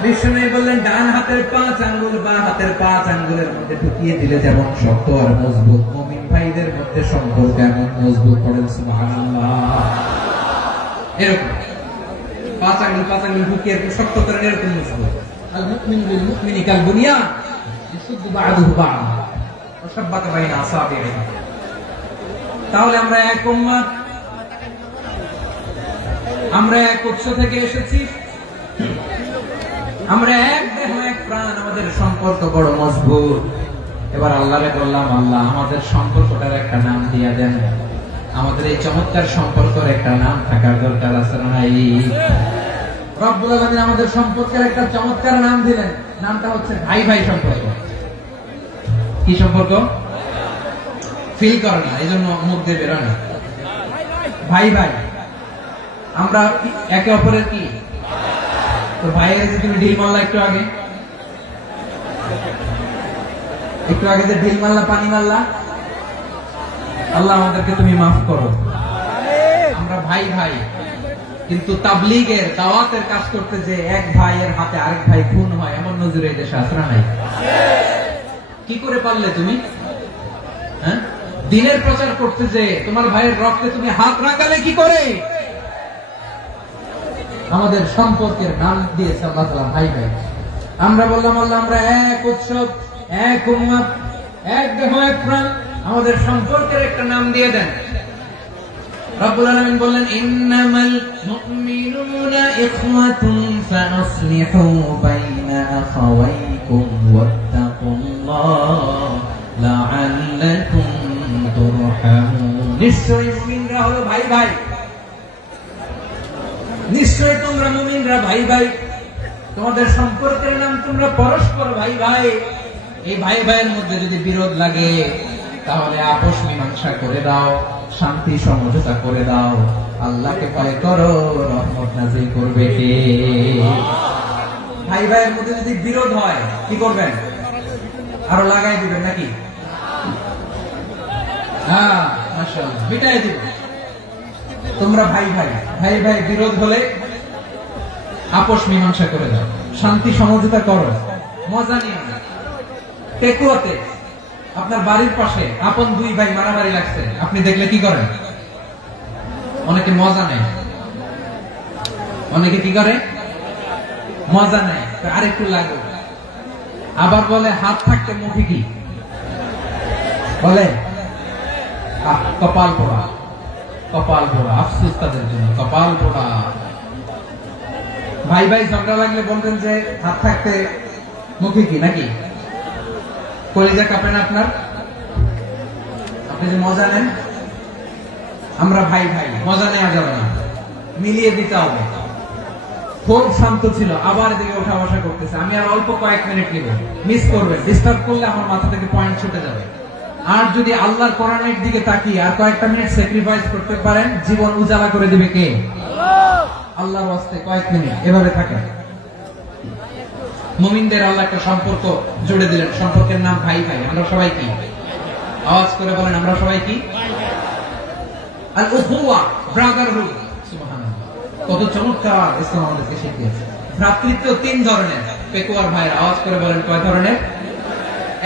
বিশ্বনবী বললেন ডান হাতের 5 আঙ্গুল বাম হাতের 5 আঙ্গুলের মধ্যে ঢুকিয়ে দিলে যেমন শক্ত আর মজবুত, মুমিন ভাইদের মধ্যে সম্পর্ক এমন মজবুত। পড়েন সুবহানাল্লাহ। এরকম 5 আঙ্গুল ঢুকিয়ে এরকম শক্ত করে এরকম মজবুত। আল মুমিনু লিল মুমিনি কাল বুনিয়ান ইয়াসুদ্দু বা'দুহু বা'দা ওয়া শাব্বাকা বাইনা আসাবিহি। তাহলে আমরা এক উম্মত, আমরা এক উৎস থেকে এসেছি, আমরা এক দেহ এক প্রাণ, আমাদের সম্পর্ক বড় মজবুত। এবার আল্লাহরে বললাম, আল্লাহ আমাদের সম্পর্কটার একটা নাম দিয়ে দেন। আমাদের এই চমৎকার সম্পর্কের একটা নাম থাকার দরকার আছে না নাই? রব্বুল আলামিন আমাদের সম্পর্কের একটা চমৎকার নাম দিলেন। নামটা হচ্ছে ভাই ভাই সম্পর্ক। কি সম্পর্ক? ফিল করে না, এই জন্য মুখ দিয়ে বেরোয় না। ভাই ভাই, আমরা একে অপরের কি? তো ভাইয়ের যে তুমি ঢিল মারলা একটু আগে, একটু আগে যে ঢিল মারলা, পানি মারলা, আল্লাহ আমাদেরকে তুমি মাফ করো। আমরা ভাই ভাই, কিন্তু তাবলীগের দাওয়াতের কাজ করতে যে এক ভাইয়ের হাতে আরেক ভাই খুন হয়, এমন নজর এই দেশে আছে না নাই? কি করে পারলে তুমি? হ্যাঁ, দিনের প্রচার করতে যে তোমার ভাইয়ের রক্তে তুমি হাত রাখালে কি করে? আমাদের সম্পর্কের নাম দিয়েছে আল্লাহ তাআলা ভাই ভাই। আমরা বললাম আল্লাহ আমরা এক উৎসব, এক উম্মত, এক দেহ এক প্রাণ, আমাদের সম্পর্কের একটা নাম দিয়ে দেন। রব্বুল আলামিন বললেন ইন্নামাল মুমিনুনা ইখওয়াতুন ফাসলিহু বাইনা আখাওয়াইকুম ওয়াত্তাকুল্লাহ লাআল্লাকুম তুরহামুন। নিশ্চয়ই মুমিনরা হলো ভাই ভাই, নিশ্চয় তোমরা মুমিনরা ভাই ভাই, তোমাদের সম্পর্কের নাম তোমরা পরস্পর ভাই ভাই। এই ভাই ভাইয়ের মধ্যে যদি বিরোধ লাগে তাহলে আপোষ মীমাংসা করে দাও, শান্তি সমঝোতা করে দাও। আল্লাহকে ভয় করো, রহমত নাযিল করবে কে? ভাই ভাইয়ের মধ্যে যদি বিরোধ হয় কি করবেন? আরো লাগাই দিবেন নাকি? হ্যাঁ মাশাআল্লাহ, মিটাই দিবেন। তোমরা ভাই ভাই, ভাই ভাই বিরোধ হলে আপোষ মীমাংসা করে দাও, শান্তি সমঝোতা করো, মজা নিয়ে না। টেকুয়াতে আপনার বাড়ির পাশে আপন 2 ভাই মারামারি লাগছে, আপনি দেখলে কি করেন? অনেকে মজা নেয়, অনেকে কি করে? মজা নেয়, আরেকটু লাগে। আবার বলে হাত থাকতে মুঠি কি বলে? কপাল পোড়া, কপাল পোড়া, আফসোস তাদের জন্য, কপাল পোড়া। ভাই ভাই ঝগড়া লাগলে বলবেন যে হাত থাকতে মুখে কি নাকি? কলিজা কাঁপে না আপনার? আপনি যে মজা নেন। আমরা ভাই ভাই, মজা নেওয়া যাবে না, মিলিয়ে দিতে হবে। খুব শান্ত ছিল, আবার এদিকে ওঠা বসা করতেছে। আমি আর অল্প কয়েক মিনিট নিব, মিস করবেন। ডিস্টার্ব করলে আমার মাথা থেকে পয়েন্ট ছুটে যাবে। আর যদি আল্লাহর কোরআনের দিকে তাকিয়ে আর কয়েকটা মিনিট স্যাক্রিফাইস করতে পারেন, জীবন উজালা করে দিবে কে? আল্লাহর ওয়াস্তে কয়েক মিনিট এভাবে থাকেন। মুমিনদের আল্লাহ একটা সম্পর্ক জুড়ে দিলেন, সম্পর্কের নাম ভাই ভাই। আমরা সবাই কি? আওয়াজ করে বলেন, আমরা সবাই কি? আল উখুওয়া, ব্রাদারহুড। সুবহানাল্লাহ, কত চমৎকার ইসলাম আমাদেরকে শিখিয়েছে। ভ্রাতৃত্ব 3 ধরনের। পেকুয়ার ভাইরা আওয়াজ করে বলেন কয় ধরনের?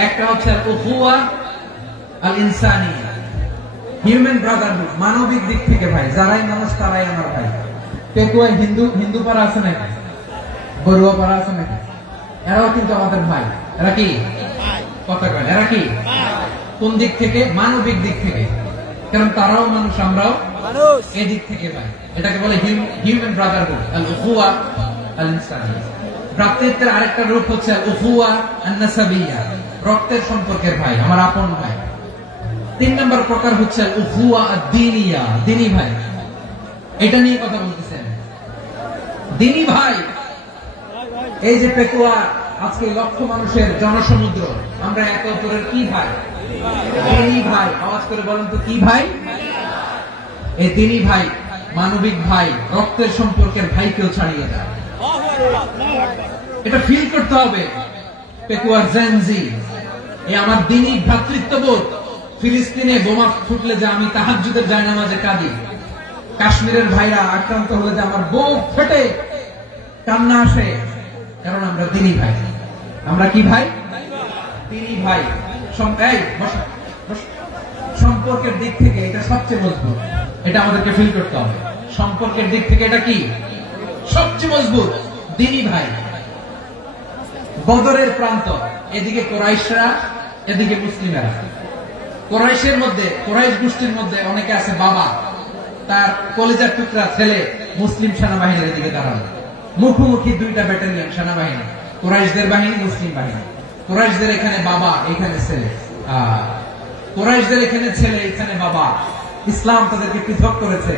একটা হচ্ছে আল উখুওয়া আল ইনসানিয়া, হিউম্যান ব্রাদারহুড, মানবিক দিক থেকে ভাই, যারাই মানুষ তারাই আমার ভাই। পেকুয়ায় হিন্দু পাড়া আছে নাকি? বড়ুয়া পাড়া আছে নাকি? এরাও কিন্তু আমাদের ভাই। এরা কি কথা কয়? এরা কি? কোন দিক থেকে? মানবিক দিক থেকে। কারণ তারাও মানুষ, আমরাও মানুষ। এদিক থেকে ভাই। এটাকে বলে হিউম্যান ব্রাদারহুড, আল উখুয়া আল ইনসানিয়া। ভ্রাতৃত্বের আরেকটা রূপ হচ্ছে আল উখুয়া আন নাসাবিয়া, রক্তের সম্পর্কের ভাই, আমার আপন ভাই। 3 নম্বর প্রকার হচ্ছে আল উখুয়া আদ-দীনিয়া, দ্বীনি ভাই। এটা নিয়ে কথা বলতেছেন, দ্বীনি ভাই। এই যে পেকুয়া, আজকে লক্ষ মানুষের জনসমুদ্র, আমরা একে অপরের কি ভাই? দ্বীনি ভাই। আওয়াজ করে বলেন তো কি ভাই? এই দ্বীনি ভাই, মানবিক ভাই, রক্তের সম্পর্কের ভাইকেও ছাড়িয়ে যায়। এটা ফিল করতে হবে। পেকুয়ার জেনজি, এই আমার দ্বীনি ভ্রাতৃত্ববোধ। ফিলিস্তিনে বোমা ফুটলে যে আমি তাহাজ্জুদের জায়নামাজে কাঁদি, কাশ্মীরের ভাইরা আক্রান্ত হলে যে আমার বুক ফেটে কান্না আসে, কারণ আমরা দ্বীনি ভাই। আমরা কি ভাই? দ্বীনি ভাই। সম্পর্কের দিক থেকে এটা সবচেয়ে মজবুত, এটা আমাদেরকে ফিল করতে হবে। সম্পর্কের দিক থেকে এটা কি সবচেয়ে মজবুত? দ্বীনি ভাই। বদরের প্রান্ত, এদিকে কোরাইশরা, এদিকে মুসলিমেরা। কোরাইশের মধ্যে, কোরাইশ গোষ্ঠীর মধ্যে অনেকে আছে বাবা, তার কলিজার টুকরা ছেলে মুসলিম সেনাবাহিনীর দিকে দাঁড়ানো, মুখোমুখি 2টা ব্যাটালিয়ন সেনাবাহিনী, কোরাইশদের বাহিনী, মুসলিম বাহিনী। কোরাইশদের এখানে বাবা, এখানে ছেলে। কোরাইশদের এখানে ছেলে, এখানে বাবা। ইসলাম তাদেরকে পৃথক করেছে।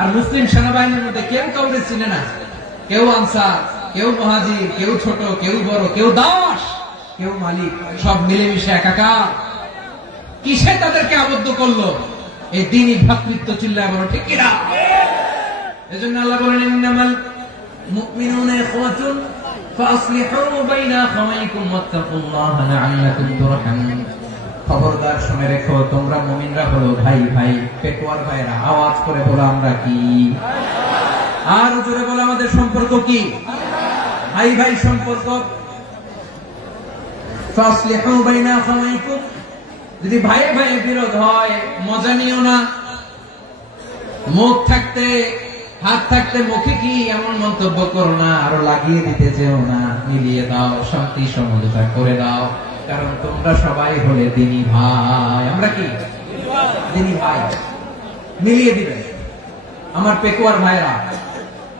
আর মুসলিম সেনাবাহিনীর মধ্যে কেউ কাউকে চিনে না, কেউ আনসার, কেউ মুহাজির, কেউ ছোট, কেউ বড়, কেউ দাস, কেউ মালিক, সব মিলেমিশে একাকার। কিসে তাদেরকে আবদ্ধ করলো? এই দ্বীনি ভ্রাতৃত্ব। চিল্লায় বলো ঠিক কিনা? এজন্য আল্লাহ বলেন, ইন্নামাল মুমিনুনা ইখওয়াতুন ফাসলিহু বাইনা আখাওয়াইকুম ওয়াত্তাকুল্লাহা লাআল্লাকুম তুরহামুন। খবরদার শুনে রেখো, তোমরা মুমিনরা হলো ভাই ভাই। পেকুয়ার ভাইরা আওয়াজ করে বলো আমরা কি? আর জোরে বলো আমাদের সম্পর্ক কি? ভাই ভাই সম্পর্ক। ফাসলিহু বাইনা আখাওয়াইকুম, যদি ভাই ভাই বিরোধ হয় মজা নিও না। মুখ থাকতে, হাত থাকতে মুখে কি এমন মন্তব্য করো না, আরো লাগিয়ে দিতে যেও না। মিলিয়ে দাও, শান্তি সমঝোতা করে দাও, কারণ তোমরা সবাই হলে দ্বীনি ভাই। আমরা কি? দ্বীনি ভাই। মিলিয়ে দিবে। আমার পেকুয়ার ভাইরা,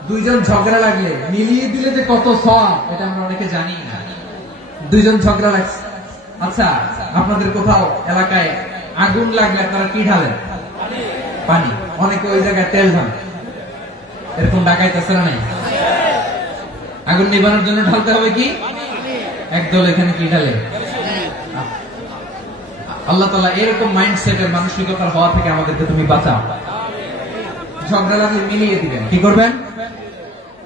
2 জন ঝগড়া লাগলে মিলিয়ে দিলে যে কত সওয়াব, এটা আমরা অনেকে জানি না। 2 জন ঝগড়া লাগছে, আচ্ছা আপনাদের কোথাও এলাকায় আগুন লাগলে আপনারা কি ঢালেন? পানি। অনেকে ওই জায়গায় তেল ঢালে, এরকম ডাকাইতেছে না? নাই। আগুন নিবানোর জন্য ঢালতে হবে কি? একদল এখানে কি ঢালে? আল্লাহ তাআলা এরকম মাইন্ডসেটের মানসিকতার হওয়া থেকে আমাদেরকে তুমি বাঁচাও। ঝগড়া লাগলে মিলিয়ে দিবেন। কি করবেন?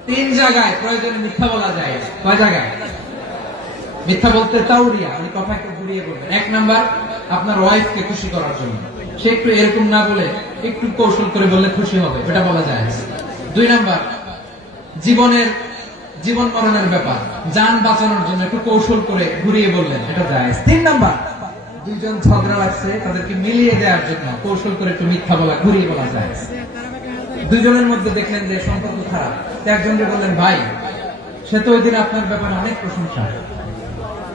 3 জায়গায় প্রয়োজনে মিথ্যা বলা যায়। কয় জায়গায় মিথ্যা বলতে? তাওরিয়া, ওই কথাকে ঘুরিয়ে বলবেন। 1 নাম্বার, আপনার ওয়াইফকে খুশি করার জন্য। সে একটু এরকম না বলে একটু কৌশল করে বললে খুশি হবে, এটা বলা যায়। 2 নাম্বার, জীবন মরণের ব্যাপার, জান বাঁচানোর জন্য একটু কৌশল করে ঘুরিয়ে বললেন, এটা যায়। 3 নাম্বার, 2 জন ঝগড়া লাগছে, তাদেরকে মিলিয়ে দেওয়ার জন্য কৌশল করে একটু মিথ্যা বলা, ঘুরিয়ে বলা যায়। 2 জনের মধ্যে দেখলেন যে সম্পর্ক খারাপ, একজনকে বললেন ভাই, সে তো ওই দিন আপনার ব্যাপারে অনেক প্রশংসা।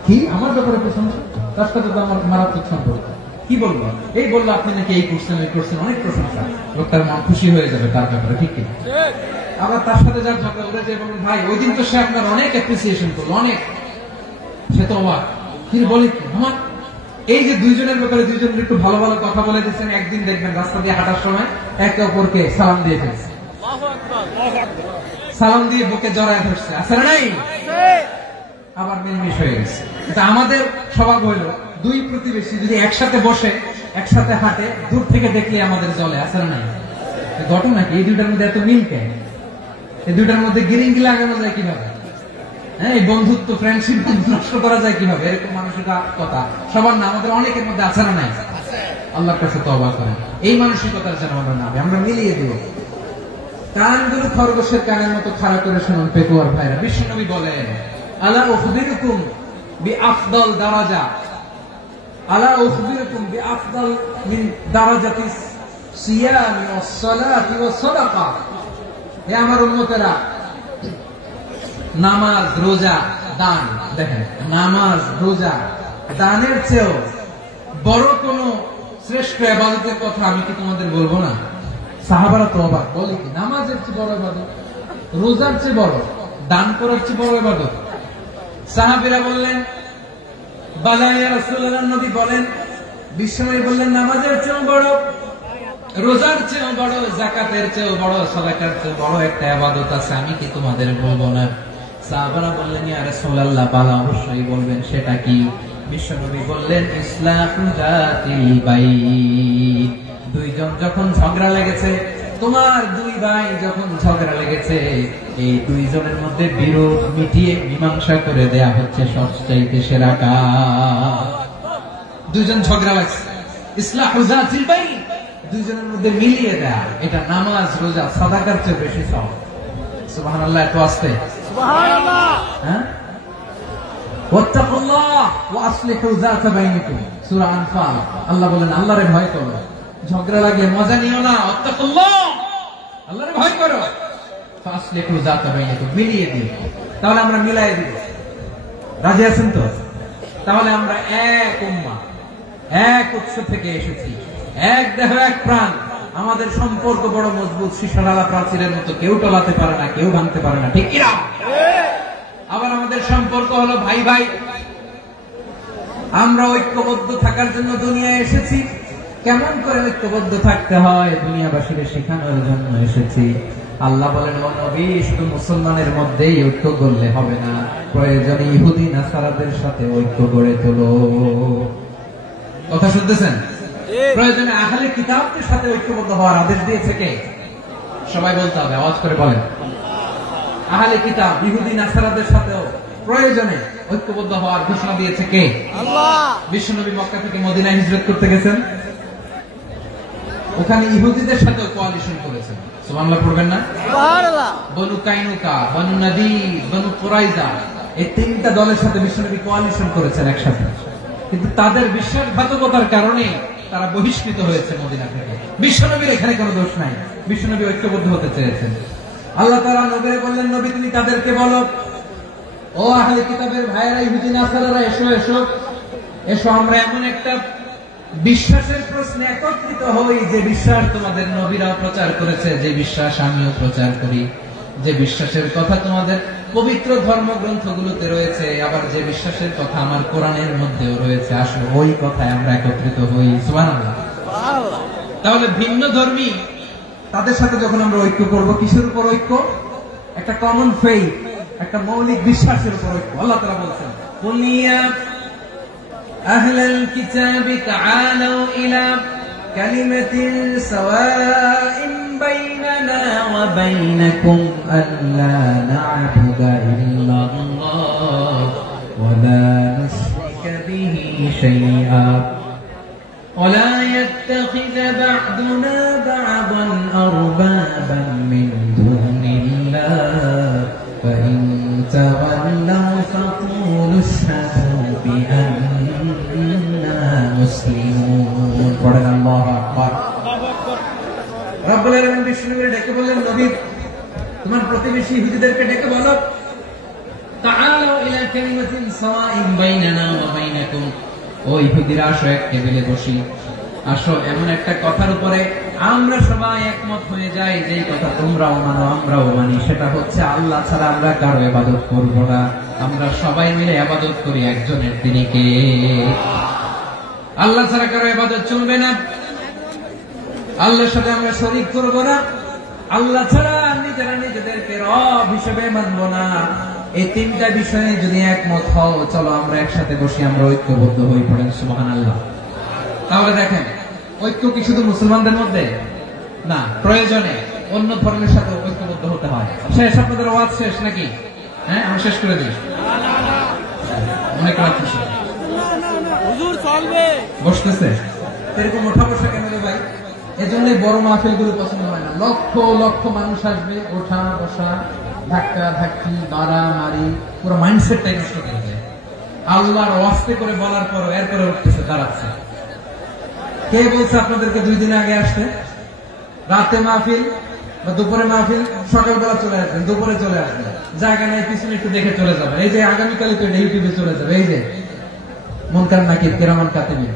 কি আমার ব্যাপারে প্রশংসা? তার সাথে তো আমার মারাত্মক সম্পর্ক। কি বলবো? এই বললো আপনি নাকি এই করছেন, ওই করছেন, অনেক প্রশংসা। লোকটার মন খুশি হয়ে যাবে তার ব্যাপারে, ঠিক কিনা? আবার তার সাথে যার ঝগড়া উঠে যে বলবেন ভাই, ওই দিন তো সে আপনার অনেক অ্যাপ্রিসিয়েশন করলো, অনেক। সে তো অবাক, তিনি বলে কি আমার? এই যে 2 জনের ব্যাপারে 2 জনের একটু ভালো ভালো কথা বলে দিচ্ছেন, একদিন দেখবেন রাস্তা দিয়ে হাঁটার সময় একে অপরকে সালাম দিয়ে ফেলছে, সালাম দিয়ে বুকে জড়ায় ধরছে, আছে না নাই? আবার মিলমিশ হয়ে গেছে। আমাদের স্বভাব হইলো 2 প্রতিবেশী যদি একসাথে বসে, একসাথে হাঁটে, দূর থেকে দেখলে আমাদের জলে, আছে না নাই? ঘটনা কি? এই 2টার মধ্যে এত মিল কেন? এই 2টার মধ্যে গিরিঙ্গি লাগানো যায় কিভাবে? হ্যাঁ, এই বন্ধুত্ব, ফ্রেন্ডশিপ নষ্ট করা যায় কিভাবে? এরকম মানসিকতা সবার না, আমাদের অনেকের মধ্যে আছে না নাই? আল্লাহর কাছে তওবা করেন, এই মানসিকতার যেন আমরা না, আমরা মিলিয়ে দিব। কানগুলো খরগোশের কানের মতো খাড়া করে শুনুন পেকুয়ার ভাইরা। বিশ্বনবী বলেন, আলা উখবিরুকুম বিআফদাল দারাজা, আলা উখবিরুকুম বিআফদাল মিন দারাজাতিস সিয়ামি ওয়াস সালাতি ওয়াস সাদাকা। হে আমার উম্মতেরা, নামাজ, রোজা, দান, দেখেন নামাজ, রোজা, দানের চেয়েও বড় কোন শ্রেষ্ঠ ইবাদতের কথা আমি কি তোমাদের বলবো না? সাহাবারা তো অবাক, বলে কি নামাজের চেয়ে বড় ইবাদত, রোজার চেয়ে বড়, দান করার চেয়ে বড় ইবাদত? সাহাবীরা বললেন বালা ইয়া রাসূলুল্লাহ, নবী বলেন। বিশ্বনবী বললেন নামাজের চেয়েও বড়, রোজার চেয়েও বড়, যাকাতের চেয়েও বড়, সাদাকার চেয়েও বড় একটা ইবাদত আছে, আমি কি তোমাদের বলবো না? সাহাবারা বললেন ইয়া রাসূলুল্লাহ, বালা অবশ্যই বলবেন, সেটা কি? বিশ্বনবী বললেন ইসলাহু যাতিল বাইন। দুইজন যখন ঝগড়া লেগেছে, তোমার দুই ভাই যখন ঝগড়া লেগেছে, এই দুইজনের মধ্যে বিরোধ মিটিয়ে মীমাংসা করে দেয়া হচ্ছে সবচাইতে সেরা কাজ। দুইজন ঝগড়া লাগছে, ইসলাহু যাতিল বাইন, দুইজনের মধ্যে মিলিয়ে দেয়া, এটা নামাজ, রোজা, সাদাকার চেয়ে বেশি সওয়াব। সুবহানাল্লাহ, এত আসতে সুবহানাল্লাহ। হ্যাঁ, ওয়াত্তাকুল্লাহ ওয়া আসলিহু যাতা বাইনিকুম, সূরা আনফাল। আল্লাহ বলেন আল্লাহরে ভয় করো, ঝগড়া লাগলে মজা নিও না, ওয়াত্তাকুল্লাহ, আল্লাহরে ভয় করো, ফাসলিহু যাতা বাইনিকুম, মিলিয়ে দিও। তাহলে আমরা মিলাই দিব, রাজি আছেন তো? তাহলে আমরা এক উম্মাহ, এক উৎস থেকে এসেছি, এক দেহ এক প্রাণ, আমাদের সম্পর্ক বড় মজবুত, শিশারালা প্রাচীরের মতো, কেউ টলাতে পারে না, কেউ ভাঙতে পারে না, ঠিক কিনা? আবার আমাদের সম্পর্ক হলো ভাই ভাই, আমরা ঐক্যবদ্ধ থাকার জন্য দুনিয়ায় এসেছি। কেমন করে ঐক্যবদ্ধ থাকতে হয় দুনিয়াবাসীকে শেখানোর জন্য এসেছি। আল্লাহ বলেন ও নবী, শুধু মুসলমানের মধ্যেই ঐক্য করলে হবে না, প্রয়োজনে ইহুদি নাসারাদের সাথে ঐক্য গড়ে তোলো। কথা শুনতেছেন? প্রয়োজনে আহলে কিতাবদের সাথে ঐক্যবদ্ধ হওয়ার আদেশ দিয়েছে কে? সবাই বলতে হবে, আওয়াজ করে বলেন। আহলে কিতাব, ইহুদি নাসারাদের সাথেও প্রয়োজনে ঐক্যবদ্ধ হওয়ার ঘোষণা দিয়েছে কে? আল্লাহ। বিশ্বনবী মক্কা থেকে মদিনায় হিজরত করতে গেছেন, ওখানে ইহুদিদের সাথেও কোয়ালিশন করেছেন। সুবহানাল্লাহ পড়বেন না? সুবহানাল্লাহ। বনু কাইনুকা, বনু নাদির, বনু কুরাইজা, এই তিনটা দলের সাথে বিশ্বনবী কোয়ালিশন করেছেন একসাথে। কিন্তু তাদের বিশ্বাসঘাতকতার কারণে তারা বহিষ্কৃত হয়েছে মদিনা থেকে। বিশ্বনবীর এখানে কোনো দোষ নাই, বিশ্বনবী ঐক্যবদ্ধ হতে চেয়েছেন। আল্লাহ তাআলা নবীকে বললেন, নবী তুমি তাদেরকে বলো, ও আহলে কিতাবের ভাইয়েরা, ইহুদি নাসারারা, এসো এসো এসো, আমরা এমন একটা বিশ্বাসের প্রশ্নে একত্রিত হই, যে বিশ্বাস তোমাদের নবীরা প্রচার করেছে, যে বিশ্বাস আমিও প্রচার করি, যে বিশ্বাসের কথা তোমাদের পবিত্র ধর্মগ্রন্থগুলোতে রয়েছে, আবার যে বিশ্বাসের কথা আমার কোরআনের মধ্যেও রয়েছে, আসলে ওই কথায় আমরা একত্রিত হই। সুবহানাল্লাহ। তাহলে ভিন্ন ধর্মী তাদের সাথে যখন আমরা ঐক্য করব, কিসের উপর ঐক্য? একটা কমন ফেইথ, একটা মৌলিক বিশ্বাসের উপর ঐক্য। আল্লাহ তাআলা বলছেন, কুল ইয়া আহলাল কিতাবি তাআলু ইলা কালিমাতিন সাওয়াইন বাইনানা ওয়া বাইনাকুম আল্লা না'বুদা ইল্লাল্লাহ ওয়া লা নুশরিকা বিহি শাইআ ولا يتخذ بعضنا بعضا أربابا من دون الله فإن تولوا فقولوا اشهدوا بأننا مسلمون. পড়েন আল্লাহু আকবার। রব্বুল আলামিন বিষ্ণুকে ডেকে বললেন, নবী তোমার প্রতিবেশী ইহুদিদেরকে ডেকে বলো, তাআলু ইলা কালিমাতিন সাওয়াইন বাইনানা ওয়া বাইনাকুম, ও ইহুদিরা আসো, এক টেবিলে বসি, আসো এমন একটা কথার উপরে আমরা সবাই একমত হয়ে যাই, যেই কথা তোমরাও মানো আমরাও মানি, সেটা হচ্ছে আল্লাহ ছাড়া আমরা কারো ইবাদত করব না, আমরা সবাই মিলে ইবাদত করি একজনের, তিনি কে? আল্লাহ ছাড়া কারো ইবাদত চলবে না, আল্লাহর সাথে আমরা শরীক করব না, আল্লাহ ছাড়া নিজেরা নিজেদেরকে রব হিসেবে মানব না। এই তিনটা বিষয়ে যদি একমত হও, চলো আমরা একসাথে বসি, আমরা ঐক্যবদ্ধ হয়ে পড়েন। সুবহানাল্লাহ। তাহলে দেখেন, ঐক্য কি শুধু মুসলমানদের মধ্যে না, প্রয়োজনে অন্য ধর্মের সাথে ঐক্যবদ্ধ হতে হয়। শেষ, আপনাদের ওয়াজ শেষ নাকি? হ্যাঁ, আমি শেষ করে দিই। অনেক রাত বসতেছে, এরকম ওঠা বসা কেন রে ভাই? এজন্যই বড় মাহফিল গুলো পছন্দ হয় না। লক্ষ লক্ষ মানুষ আসবে, ওঠা বসা, ধাক্কা ধাক্কি, মারামারি, পুরো মাইন্ডসেটটাই নষ্ট করে দেয়। আল্লাহর ওয়াস্তে করে বলার পর এরপরে উঠতেছে, দাঁড়াচ্ছে। কে বলছে আপনাদেরকে 2 দিন আগে আসতে? রাতে মাহফিল বা দুপুরে মাহফিল, সকালবেলা চলে আসবেন, দুপুরে চলে আসবেন, জায়গা নেই, পিছনে একটু দেখে চলে যাবেন। এই যে আগামীকালই তো ইউটিউবে চলে যাবে, এই যে মুনকার নাকির কিরামান কাতিবিন,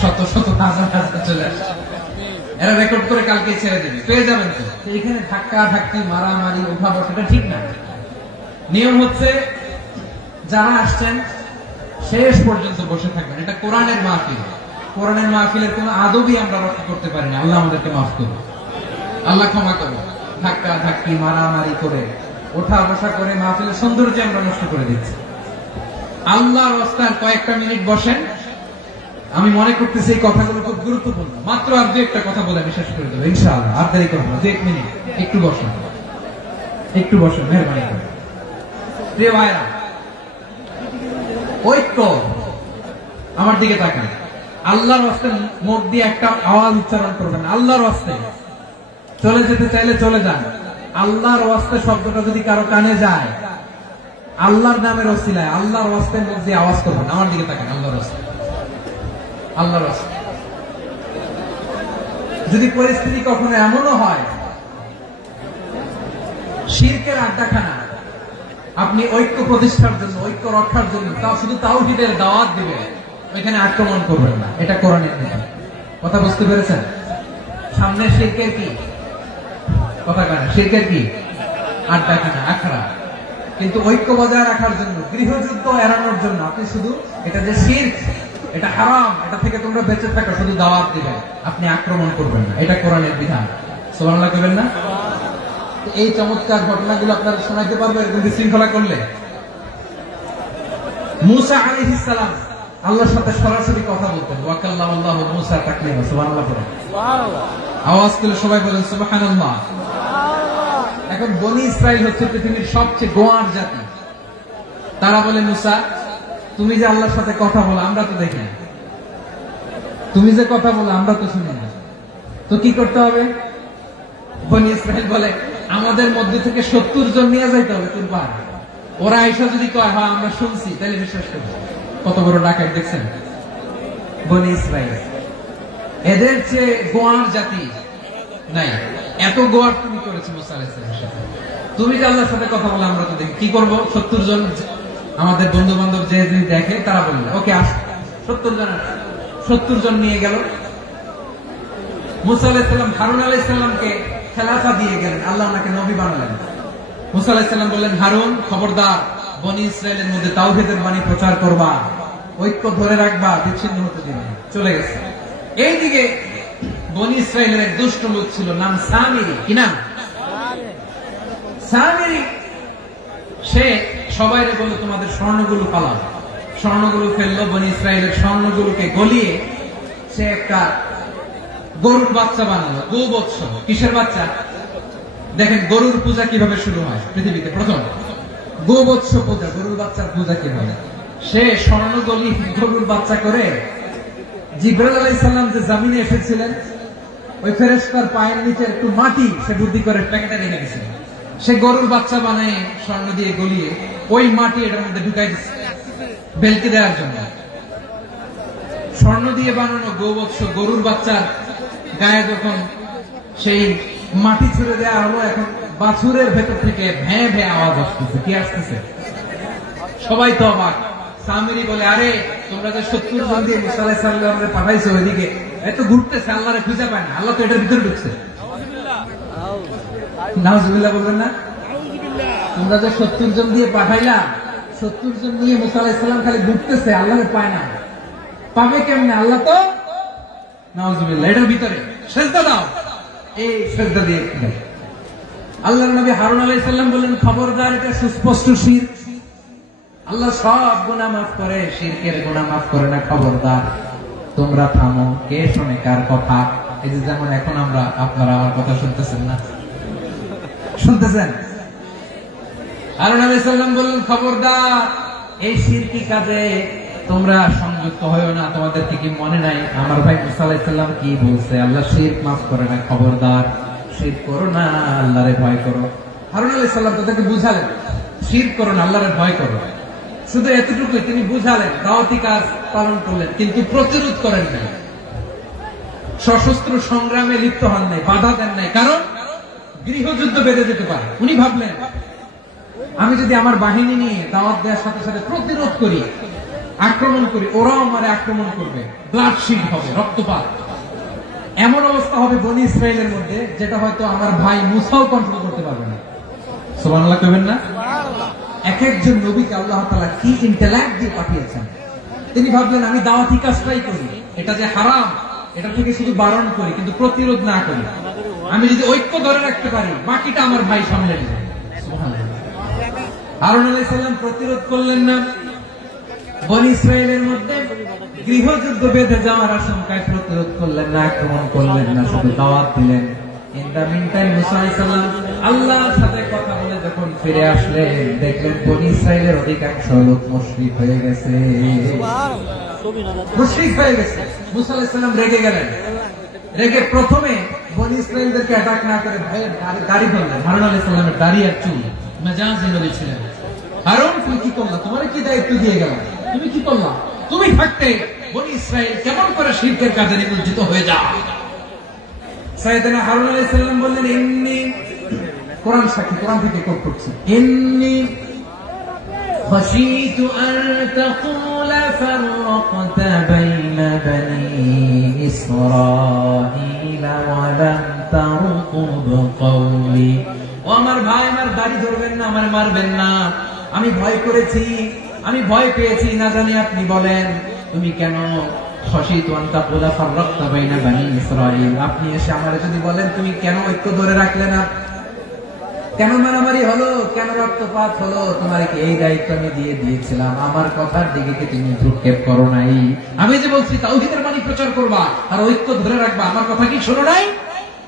শত শত হাজার হাজার চলে আসছে। এরা রেকর্ড করে কালকে ছেড়ে দেবে, পেয়ে যাবেন তো। এখানে ধাক্কা ধাক্কি মারামারি ওঠা বসাটা ঠিক না। নিয়ম হচ্ছে যারা আসছেন শেষ পর্যন্ত বসে থাকবেন। এটা কোরআনের মাহফিল। কোরআনের মাহফিলের কোন আদবই আমরা রক্ষা করতে পারি না। আল্লাহ আমাদেরকে মাফ করুন, আল্লাহ ক্ষমা করুন। ধাক্কা ধাক্কি মারামারি করে ওঠা বসা করে মাহফিলের সৌন্দর্য আমরা নষ্ট করে দিচ্ছি। আল্লাহর রাস্তায় কয়েকটা মিনিট বসেন। আমি মনে করতেছি এই কথাগুলো খুব গুরুত্বপূর্ণ। মাত্র আর দু একটা কথা বলে আমি শেষ করে দেবো ইনশাআল্লাহ। আর দেরি করবো না, 1 মিনিট। একটু বসেন, একটু বসেন, মেহরবানি করে। প্রিয় ভাইরা, ঐক্য, আমার দিকে তাকান। আল্লাহর রাস্তায় মুখ দিয়ে একটা আওয়াজ উচ্চারণ করবেন, আল্লাহর রাস্তায়। চলে যেতে চাইলে চলে যান। আল্লাহর রাস্তায় শব্দটা যদি কারো কানে যায়, আল্লাহর নামের ওসিলায় আল্লাহর রাস্তায় মুখ দিয়ে আওয়াজ করবেন। আমার দিকে তাকান, আল্লাহর রাস্তায়, আল্লাহর রাস্তায়। যদি পরিস্থিতি কখনো এমনও হয় শিরকের আড্ডাখানা, আপনি ঐক্য প্রতিষ্ঠার জন্য, ঐক্য রক্ষার জন্য তাও শুধু তাওহীদের দাওয়াত দিবেন, ওইখানে আক্রমণ করবেন না। এটা কোরআনের নিয়ম। কথা বুঝতে পেরেছেন? সামনে শিরকের কি কথা কেন? শিরকের কি আড্ডাখানা, আখড়া। কিন্তু ঐক্য বজায় রাখার জন্য, গৃহযুদ্ধ এড়ানোর জন্য আপনি শুধু এটা যে শিরক, এটা হারাম, এটা থেকে তোমরা বেঁচে থাকো, শুধু দাওয়াত দিবেন, আপনি আক্রমণ করবেন না। এটা কোরআনের বিধান। সুবহানাল্লাহ কইবেন না? এই চমৎকার ঘটনাগুলো আপনারা শোনাইতে পারবেন এরকম বিশৃঙ্খলা করলে। মুসা আলাইহিস সালাম আল্লাহর সাথে সরাসরি কথা বলতেন। ওয়া কাল্লামাল্লাহু মুসা তাকলিমা। সুবহানাল্লাহ পড়েন, সুবহানাল্লাহ। আওয়াজ করে সবাই বলেন সুবহানাল্লাহ। এখন বনি ইসরাইল হচ্ছে পৃথিবীর সবচেয়ে গোয়ার জাতি। তারা বলে, মুসা তুমি যে আল্লাহর সাথে কথা বলো আমরা তো দেখি না, তুমি যে কথা বলো আমরা তো শুনি না, তো কি করতে হবে? বনি ইসরাইল বলে, আমাদের মধ্যে থেকে 70 জন নিয়ে যাইতে হবে তোর পাহাড়ে। ওরা আইসা যদি কয় হ্যাঁ আমরা শুনছি, তাহলে বিশ্বাস করবো। কত বড় ডাকাত দেখছেন বনি ইসরাইল। এদের চেয়ে গোয়ার জাতি নাই। এত গোয়ার তুমি করেছো মুসা আলাইহিস সালামের সাথে। তুমি যে আল্লাহর সাথে কথা বলে আমরা তো দেখি, কি করবো? 70 জন আমাদের বন্ধু বান্ধব যে দেখে তারা বললো ওকে আস, 70 জন নিয়ে গেল। মুসা আলাইহিস সালাম হারুন আলাইহিস সালামকে খেলাফা দিয়ে গেলেন, আল্লাহ ওনাকে নবী বানালেন। মুসা আলাইহিস সালাম বললেন, হারুন খবরদার, বনি ইসরায়েলের মধ্যে তাওহীদের বাণী প্রচার করবা, ঐক্য ধরে রাখবা, বিচ্ছিন্ন হতে দিবে না। চলে গেছে। এইদিকে বনি ইসরায়েলের এক দুষ্ট লোক ছিল, নাম সামিরি। কি নাম? সামিরি। সে সবাইরে বলল তোমাদের স্বর্ণগুলো পালাও। স্বর্ণগুলো ফেললো। বনি ইসরায়েলের স্বর্ণগুলোকে গলিয়ে সে একটা গরুর বাচ্চা বানালো। গোবৎস। কিসের বাচ্চা? দেখেন গরুর পূজা কিভাবে শুরু হয় পৃথিবীতে প্রথম। গোবৎস পূজা, গরুর বাচ্চার পূজা কিভাবে। সে স্বর্ণ গলি গরুর বাচ্চা করে জিবরাইল আলাইহিস সালাম যে জমিনে এসেছিলেন, ওই ফেরেশতার পায়ের নিচে একটু মাটি সে বুদ্ধি করে প্যাকেটে রেখে গেছিল। সে গরুর বাচ্চা বানায় স্বর্ণ দিয়ে গলিয়ে ওই মাটি এটার মধ্যে ঢুকাই দিচ্ছে বেলকে দেওয়ার জন্য। স্বর্ণ দিয়ে বানানো গোবৎস গরুর বাচ্চার গায়ে যখন সেই মাটি ছুড়ে দেওয়া হলো, এখন বাছুরের ভেতর থেকে ভ্যাঁ ভ্যাঁ আওয়াজ আসতেছে। কি আসতেছে? সবাই তো অবাক। সামিরি বলে, আরে তোমরা যে 70 জন দিয়ে মুসা আলাইহিস সালামকে পাঠাইছো ওইদিকে, এত ঘুরতেছে, আল্লাহরে খুঁজে পায় না, আল্লাহ তো এটার ভিতরে ঢুকছে। নাউজুবিল্লাহ বলবেন না? তোমরা যে 70 জন দিয়ে পাঠাইলা, 70 জন নিয়ে মুসা আলাইহিস সালাম খালি ঘুরতেছে, আল্লাহরে পায় না। পাবে কেমনে? আল্লাহ তো নাউজুবিল্লাহ এটার ভিতরে। সেজদা দাও। এই সেজদা দিয়ে আল্লাহর নবী হারুন আলাইহিস সালাম বললেন, খবরদার, এটা সুস্পষ্ট শিরক। আল্লাহ সব গুনাহ মাফ করে, শিরকের গুনাহ মাফ করে না। খবরদার, তোমরা থামো। কে শোনে কার কথা? এই যে যেমন এখন আমরা, আপনারা আমার কথা শুনতেছেন না? শুনতেছেন? হারুন আলাইহিস সালাম বললেন, খবরদার, এই শিরকি কাজে তোমরা সংযুক্ত হয়ো না। তোমাদেরকে কি মনে নাই আমার ভাই মুসা আলাইহিস সালাম কি বলছে? আল্লাহ শিরক মাফ করে না। খবরদার, শিরক করো না, আল্লাহরে ভয় করো। হারুন আলাইহিস সালাম তাদেরকে বুঝালেন, শিরক করো না, আল্লাহরে ভয় করো। শুধু এতটুকুই তিনি বুঝালেন, দাওয়াতি কাজ পালন করলেন, কিন্তু প্রতিরোধ করেন নাই, সশস্ত্র সংগ্রামে লিপ্ত হন নাই, বাধা দেন নাই। কারণ গৃহযুদ্ধ বেঁধে যেতে পারে। উনি ভাবলেন, আমি যদি আমার বাহিনী নিয়ে দাওয়াত দেওয়ার সাথে সাথে প্রতিরোধ করি, আক্রমণ করি, ওরাও আমারে আক্রমণ করবে, ব্লাডশিট হবে, রক্তপাত। এমন অবস্থা হবে বনি ইসরায়েলের মধ্যে যেটা হয়তো আমার ভাই মুসাও কন্ট্রোল করতে পারবে না। সুবহানাল্লাহ কইবেন না? এক একজন নবীকে আল্লাহ তাআলা কি ইন্টেলেক্ট দিয়ে পাঠিয়েছেন। তিনি ভাবলেন আমি দাওয়াতি কাজটাই করি, এটা যে হারাম এটা থেকে শুধু বারণ করি কিন্তু প্রতিরোধ না করি। আমি যদি ঐক্য ধরে রাখতে পারি বাকিটা আমার ভাই সামলে নেবে। সুবহানাল্লাহ। হারুন আলাইহিস সালাম প্রতিরোধ করলেন না। বনি ইসরায়েলের মধ্যে গৃহযুদ্ধ বেঁধে যাওয়ার আশঙ্কায় প্রতিরোধ করলেন না, আক্রমণ করলেন না, শুধু দাওয়াত দিলেন। ইন দা মিন টাইম মুসা আলাইহিস সালাম আল্লাহর সাথে কথা বলে যখন ফিরে আসলেন দেখলেন বনি ইসরায়েলের অধিকাংশ লোক মুশরিক হয়ে গেছে। মুশরিক হয়ে গেছে। মুসা আলাইহিস সালাম রেগে গেলেন। রেগে প্রথমে বনি ইসরায়েলদেরকে অ্যাটাক না করে ভয়ে দাড়ি ধরলেন। হারুন আলাইহিস সালামের দাড়ি আর চুল মেজাজি নবী ছিলেন। হারুন তুমি কি করলা? তোমার কি দায়িত্ব দিয়ে গেলাম, তুমি কি করলা? তুমি থাকতে বনি ইসরায়েল কেমন করে শিরকের কাজে নিমজ্জিত হয়ে যায়? সাইয়েদনা হারুন আলাইহিস সালাম বললেন ইন্নী, কোরআন সাক্ষী, কোরআন থেকে কোট করছি, ইন্নী খাশীতু আন তাকুলা ফাররাকতা বাইনা বনি ইসরাঈলা ওয়া লাম তারকুব কওলি। ও আমার ভাই, আমার দাড়ি ধরবেন না, আমার মারবেন না। আমি ভয় করেছি, আমি ভয় পেয়েছি, না জানি আপনি বলেন তুমি কেন খাশীতু আন তাকুলা ফাররাকতা বাইনা বনি ইসরাঈল, আপনি এসে আমারে যদি বলেন তুমি কেন ঐক্য ধরে রাখলে না, কেন মারামারি হলো, কেন রক্তপাত হলো, তোমার কি এই দায়িত্ব আমি দিয়ে দিয়েছিলাম? আমার কথার দিকে কি তুমি ভ্রুক্ষেপ করো নাই? আমি যে বলছি তাওহীদের বাণী প্রচার করবা আর ঐক্য ধরে রাখবা, আমার কথা কি শোনো নাই?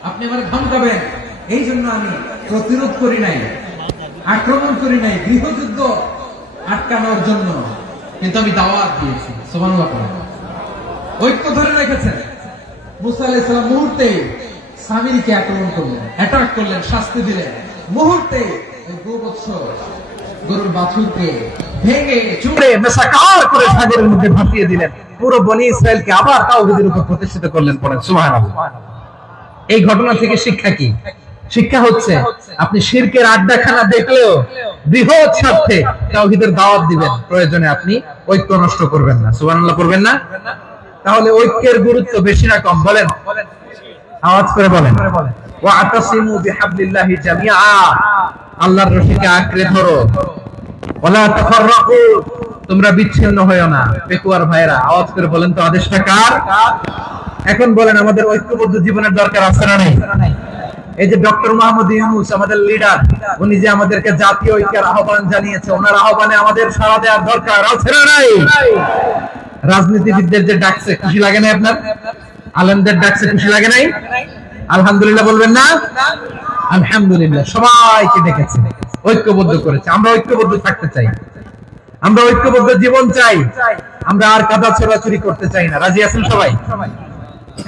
আপনি আমার ধমকাবেন, এই জন্য আমি প্রতিরোধ করি নাই, আক্রমণ করি নাই, গৃহযুদ্ধ আটকানোর জন্য, কিন্তু আমি দাওয়াত দিয়েছি। সুবহানাল্লাহ। ঐক্য ধরে রেখেছেন। মুসা আলাইহিস সালাম মুহূর্তে সামিরীকে আক্রমণ করলেন, অ্যাটাক করলেন, শাস্তি দিলেন। মুহূর্তে ওই গোবৎস গরুর বাছুরকে ভেঙে চুড়ে মেসাকার করে সাগরের মধ্যে ভাসিয়ে দিলেন। পুরো বনি ইসরায়েলকে আবার তাওহীদের উপর প্রতিষ্ঠিত করলেন। পড়েন সুবহানাল্লাহ। এই ঘটনা থেকে শিক্ষা কি? শিক্ষা হচ্ছে আপনি শিরকের আড্ডাখানা দেখলেও বৃহৎ স্বার্থে তাওহীদের দাওয়াত দিবেন, প্রয়োজনে আপনি ঐক্য নষ্ট করবেন না। সুবহানাল্লাহ করবেন না? তাহলে ঐক্যের গুরুত্ব বেশি না কম? বলেন, আওয়াজ করে বলেন। ওয়াতাসিমু বিহাবলিল্লাহি জামিআ, আল্লাহর রশিকে আঁকড়ে ধরো। ওয়ালা তাফাররাকু, তোমরা বিচ্ছিন্ন হয়ো না। পেকুয়ার ভাইরা আওয়াজ করে বলেন তো আদেশটা কার? এখন বলেন আমাদের ঐক্যবদ্ধ জীবনের দরকার আছে না নাই? এই যে ডক্টর মোহাম্মদ ইউনূস আমাদের লিডার, উনি যে আমাদেরকে জাতীয় ঐক্যের আহ্বান জানিয়েছে, ওনার আহ্বানে আমাদের সাড়া দেওয়ার দরকার আছে না নাই? রাজনীতিবিদদের যে ডাকছে খুশি লাগে না আপনার? আলেমদের ডাকছে খুশি লাগে নাই? আলহামদুলিল্লাহ বলবেন না? আলহামদুলিল্লাহ। সবাইকে ডেকেছে, ঐক্যবদ্ধ করেছে। আমরা ঐক্যবদ্ধ থাকতে চাই, আমরা ঐক্যবদ্ধ জীবন চাই, আমরা আর কাদা ছোড়াছুরি করতে চাই না। রাজি আছেন সবাই?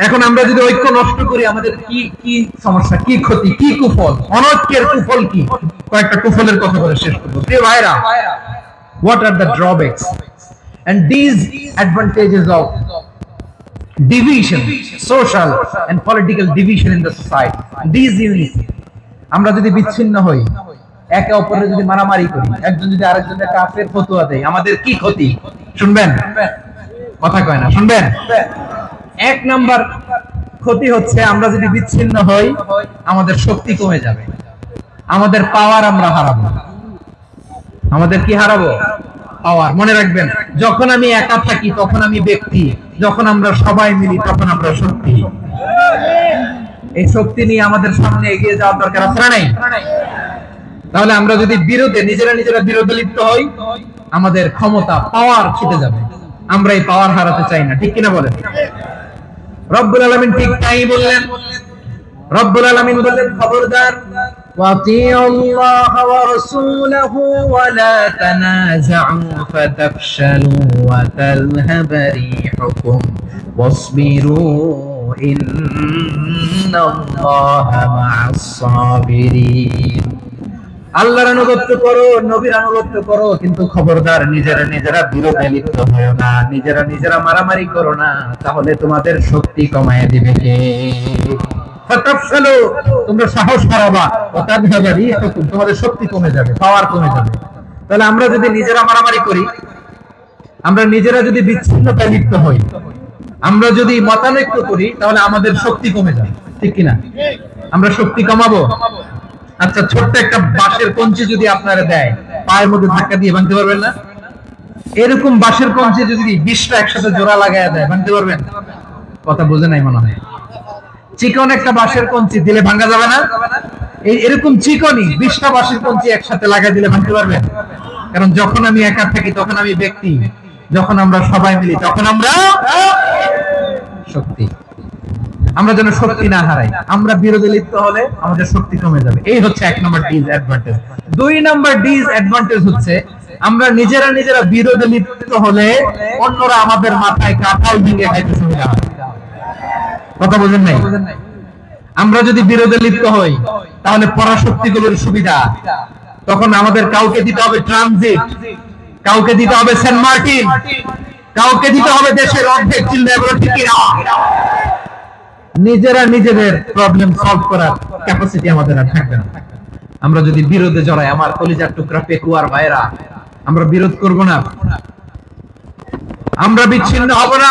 এখন আমরা যদি ঐক্য নষ্ট করি আমাদের কি কি সমস্যা, কি ক্ষতি, কি কুফল? অনৈক্যের কুফল কি? কয়েকটা কুফলের কথা বলে শেষ করব। প্রিয় ভাইরা, what are the drawbacks and these advantages of division, social and political division in the society, these unity? আমরা যদি বিচ্ছিন্ন হই, একে অপরের যদি মারামারি করি, একজন যদি আরেকজনের কাফের ফতোয়া দেয়, আমাদের কি ক্ষতি? শুনবেন? কথা কয় না, শুনবেন? এক নাম্বার ক্ষতি হচ্ছে আমরা যদি বিচ্ছিন্ন হই আমাদের শক্তি কমে যাবে, আমাদের পাওয়ার আমরা হারাবো। আমাদের কি হারাবো? পাওয়ার। মনে রাখবেন, যখন আমি একা থাকি তখন আমি ব্যক্তি, যখন আমরা সবাই মিলি তখন আমরা শক্তি। এই শক্তি নিয়ে আমাদের সামনে এগিয়ে যাওয়ার দরকার আছে না নাই? তাহলে আমরা যদি বিরোধে নিজেরা বিরোধে লিপ্ত হই আমাদের ক্ষমতা, পাওয়ার ছিটে যাবে। আমরা এই পাওয়ার হারাতে চাই না, ঠিক কিনা বলেন? রব্বুল আলামিন ঠিক তাই বললেন। রব্বুল আলামিন বললেন খবরদার, ওয়াতিউল্লাহ ওয়া রাসূলাহু ওয়া লা তানাযাউ ফাতাফশালু ওয়া তাযহাবা রিহুকুম ওয়াসবিরু ইন্নাল্লাহা মা'আস সাবিরিন। আল্লাহর আনুগত্য করো, নবীর আনুগত্য করো, কিন্তু খবরদার নিজেরা বিরোধে লিপ্ত হয়ো না, নিজেরা মারামারি করো না, তাহলে তোমাদের শক্তি কমায় দিবে কে? ফাতাফশালু, তোমরা সাহস হারাবা, ওয়া তাযহাবা রিহুকুম, তোমাদের শক্তি কমে যাবে, পাওয়ার কমে যাবে। তাহলে আমরা যদি নিজেরা মারামারি করি, আমরা নিজেরা যদি বিচ্ছিন্নতায় লিপ্ত হই, আমরা যদি মতানৈক্য করি তাহলে আমাদের শক্তি কমে যাবে, ঠিক কিনা? আমরা শক্তি কমাবো। আচ্ছা, ছোট্ট একটা বাঁশের কঞ্চি যদি আপনারা দেয়, পায়ের মধ্যে ধাক্কা দিয়ে ভাঙতে পারবেন না? এরকম বাঁশের কঞ্চি যদি 20টা একসাথে জোড়া লাগায় দেয়, ভাঙতে পারবেন? কথা বোঝে নাই মনে হয়। চিকন একটা বাঁশের কঞ্চি দিলে ভাঙা যাবে না? এরকম চিকনই 20টা বাঁশের কঞ্চি একসাথে লাগাই দিলে ভাঙতে পারবেন? কারণ যখন আমি একা থাকি তখন আমি ব্যক্তি, যখন আমরা সবাই মিলি তখন আমরা শক্তি। আমরা যেন শক্তি না হারাই। আমরা বিরোধে লিপ্ত হলে আমাদের শক্তি কমে যাবে। এই হচ্ছে 1 নম্বর ডিসঅ্যাডভান্টেজ। 2 নম্বর ডিসঅ্যাডভান্টেজ হচ্ছে আমরা নিজেরা বিরোধে লিপ্ত হলে অন্যরা আমাদের মাথায় কাঁঠাল ভেঙে খাইতে সুবিধা হয়। কথা বোঝেন নাই? আমরা যদি বিরোধে লিপ্ত হই তাহলে পরাশক্তিগুলোর সুবিধা, তখন আমাদের কাউকে দিতে হবে ট্রানজিট, কাউকে দিতে হবে সেন্ট মার্টিন, কাউকে দিতে হবে দেশের অর্ধেক চিল্লায় বলে ঠিক না। নিজেরা নিজেদের প্রবলেম সলভ করার ক্যাপাসিটি আমাদের আর থাকবে না। আমরা যদি বিরোধে জড়াই, আমার কলিজার টুকরা পেকুয়ার ভাইরা, আমরা বিরোধ করব না, আমরা বিচ্ছিন্ন হব না।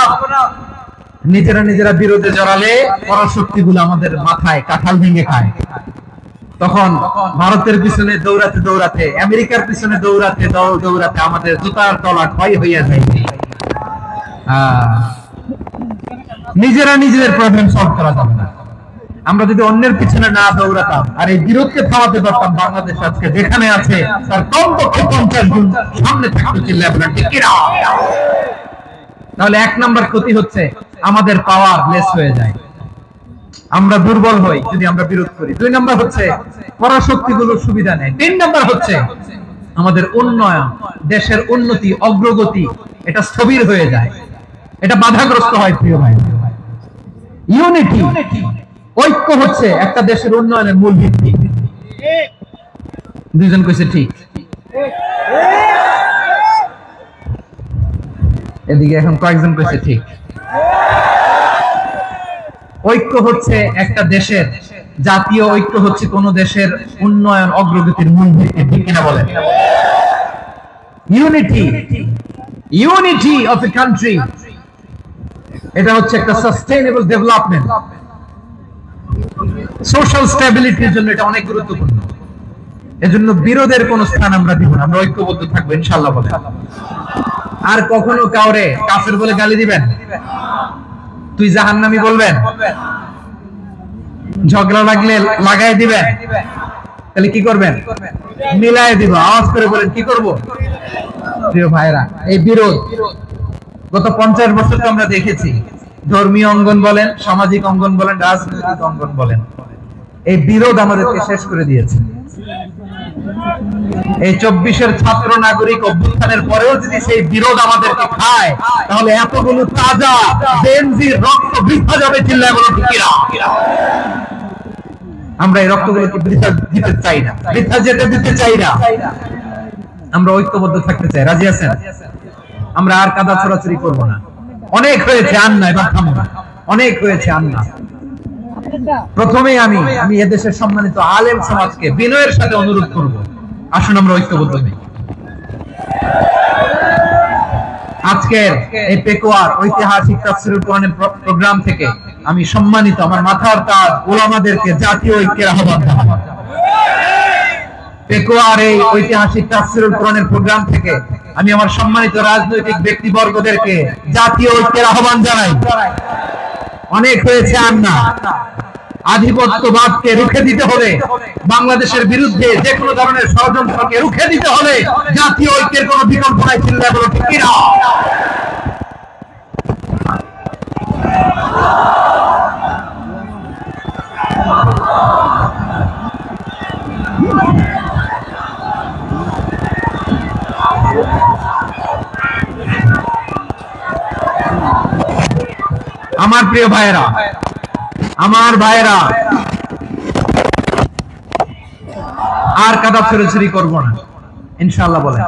নিজেরা বিরোধে জড়ালে পরাশক্তিগুলো আমাদের মাথায় কাঁঠাল ভেঙে খায়। তখন ভারতের পিছনে দৌড়াতে দৌড়াতে, আমেরিকার পিছনে দৌড়াতে দৌড়াতে আমাদের জুতার তলা ক্ষয় হইয়া যায়। নিজেরা নিজেদের প্রবলেম সলভ করা যাবে না। আমরা যদি অন্যের পিছনে না দৌড়াতাম আর এই বিরোধকে থামাতে পারতাম, বাংলাদেশ আজকে যেখানে আছে তার কমপক্ষে 50 গুণ সামনে থাকতে চিল্লায় বলেন ঠিক না। তাহলে 1 নম্বর ক্ষতি হচ্ছে আমাদের পাওয়ার লেস হয়ে যায়, আমরা দুর্বল হই যদি আমরা বিরোধ করি। 2 নম্বর হচ্ছে পরাশক্তিগুলোর সুবিধা নেয়। 3 নম্বর হচ্ছে আমাদের উন্নয়ন, দেশের উন্নতি, অগ্রগতি এটা স্থবির হয়ে যায়, এটা বাধাগ্রস্ত হয়। প্রিয় ভাই, ইউনিটি, ঐক্য হচ্ছে একটা দেশের উন্নয়নের মূল ভিত্তি। দুইজন কইছে ঠিক, এদিকে এখন কয়েকজন কইছে ঠিক। ঐক্য হচ্ছে একটা দেশের, জাতীয় ঐক্য হচ্ছে কোন দেশের উন্নয়ন অগ্রগতির মূল ভিত্তি, ঠিক কিনা বলেন? ইউনিটি অফ এ কান্ট্রি, এটা হচ্ছে একটা সাস্টেইনেবল ডেভেলপমেন্ট, সোশ্যাল স্ট্যাবিলিটির জন্য এটা অনেক গুরুত্বপূর্ণ। এজন্য বিরোধের কোন স্থান আমরা দিব না, আমরা ঐক্যবদ্ধ থাকবো ইনশাআল্লাহ বলেন। আর কখনো কাউরে কাফের বলে গালি দিবেন, তুই জাহান্নামী বলবেন, ঝগড়া লাগলে লাগাই দিবেন, তাহলে কি করবেন? মিলাই দিব। আওয়াজ করে বলেন কি করব? প্রিয় ভাইরা, এই বিরোধ গত 50 বছর তো আমরা দেখেছি, ধর্মীয় অঙ্গন বলেন, সামাজিক অঙ্গন বলেন, রাজনৈতিক অঙ্গন বলেন, এই বিরোধ আমাদেরকে শেষ করে দিয়েছে। এই 24-এর ছাত্র নাগরিক অভ্যুত্থানের পরেও যদি সেই বিরোধ আমাদেরকে খায়, তাহলে এতগুলো তাজা জেনজির রক্ত বৃথা যাবে, চিল্লায় বলো ঠিক না? আমরা এই রক্তগুলোকে বৃথা দিতে চাই না, বৃথা যেতে দিতে চাই না। আমরা ঐক্যবদ্ধ থাকতে চাই। রাজি আছেন? আমরা আর কাদা ছোড়াছুরি করব না। অনেক হয়েছে, আর না, এবার থামো না। অনেক হয়েছে, আর না। প্রথমে আমি এদেশের সম্মানিত আলেম সমাজকে বিনয়ের সাথে অনুরোধ করব, আসুন আমরা ঐক্যবদ্ধ হই। আজকের এই পেকুয়ার ঐতিহাসিক তাফসীরুল কোরআনের প্রোগ্রাম থেকে আমি সম্মানিত আমার মাথার তাজ উলামাদেরকে জাতীয় ঐক্যের আহ্বান জানাই। পেকুয়ার এই ঐতিহাসিক তাফসীরুল কোরআনের প্রোগ্রাম থেকে আমি আমার সম্মানিত রাজনৈতিক ব্যক্তিবর্গদেরকে জাতীয় ঐক্যের আহ্বান জানাই। অনেক হয়েছে, আর না। আধিপত্যবাদকে রুখে দিতে হলে, বাংলাদেশের বিরুদ্ধে যে কোনো ধরনের ষড়যন্ত্রকে রুখে দিতে হলে জাতীয় ঐক্যের কোনো বিকল্প নাই, চিল্লায় বলো ঠিক কিনা? আমার প্রিয় ভাইয়েরা, আমার ভাইয়েরা, আর কাদা ছোড়াছুরি করবো না ইনশাআল্লাহ বলেন।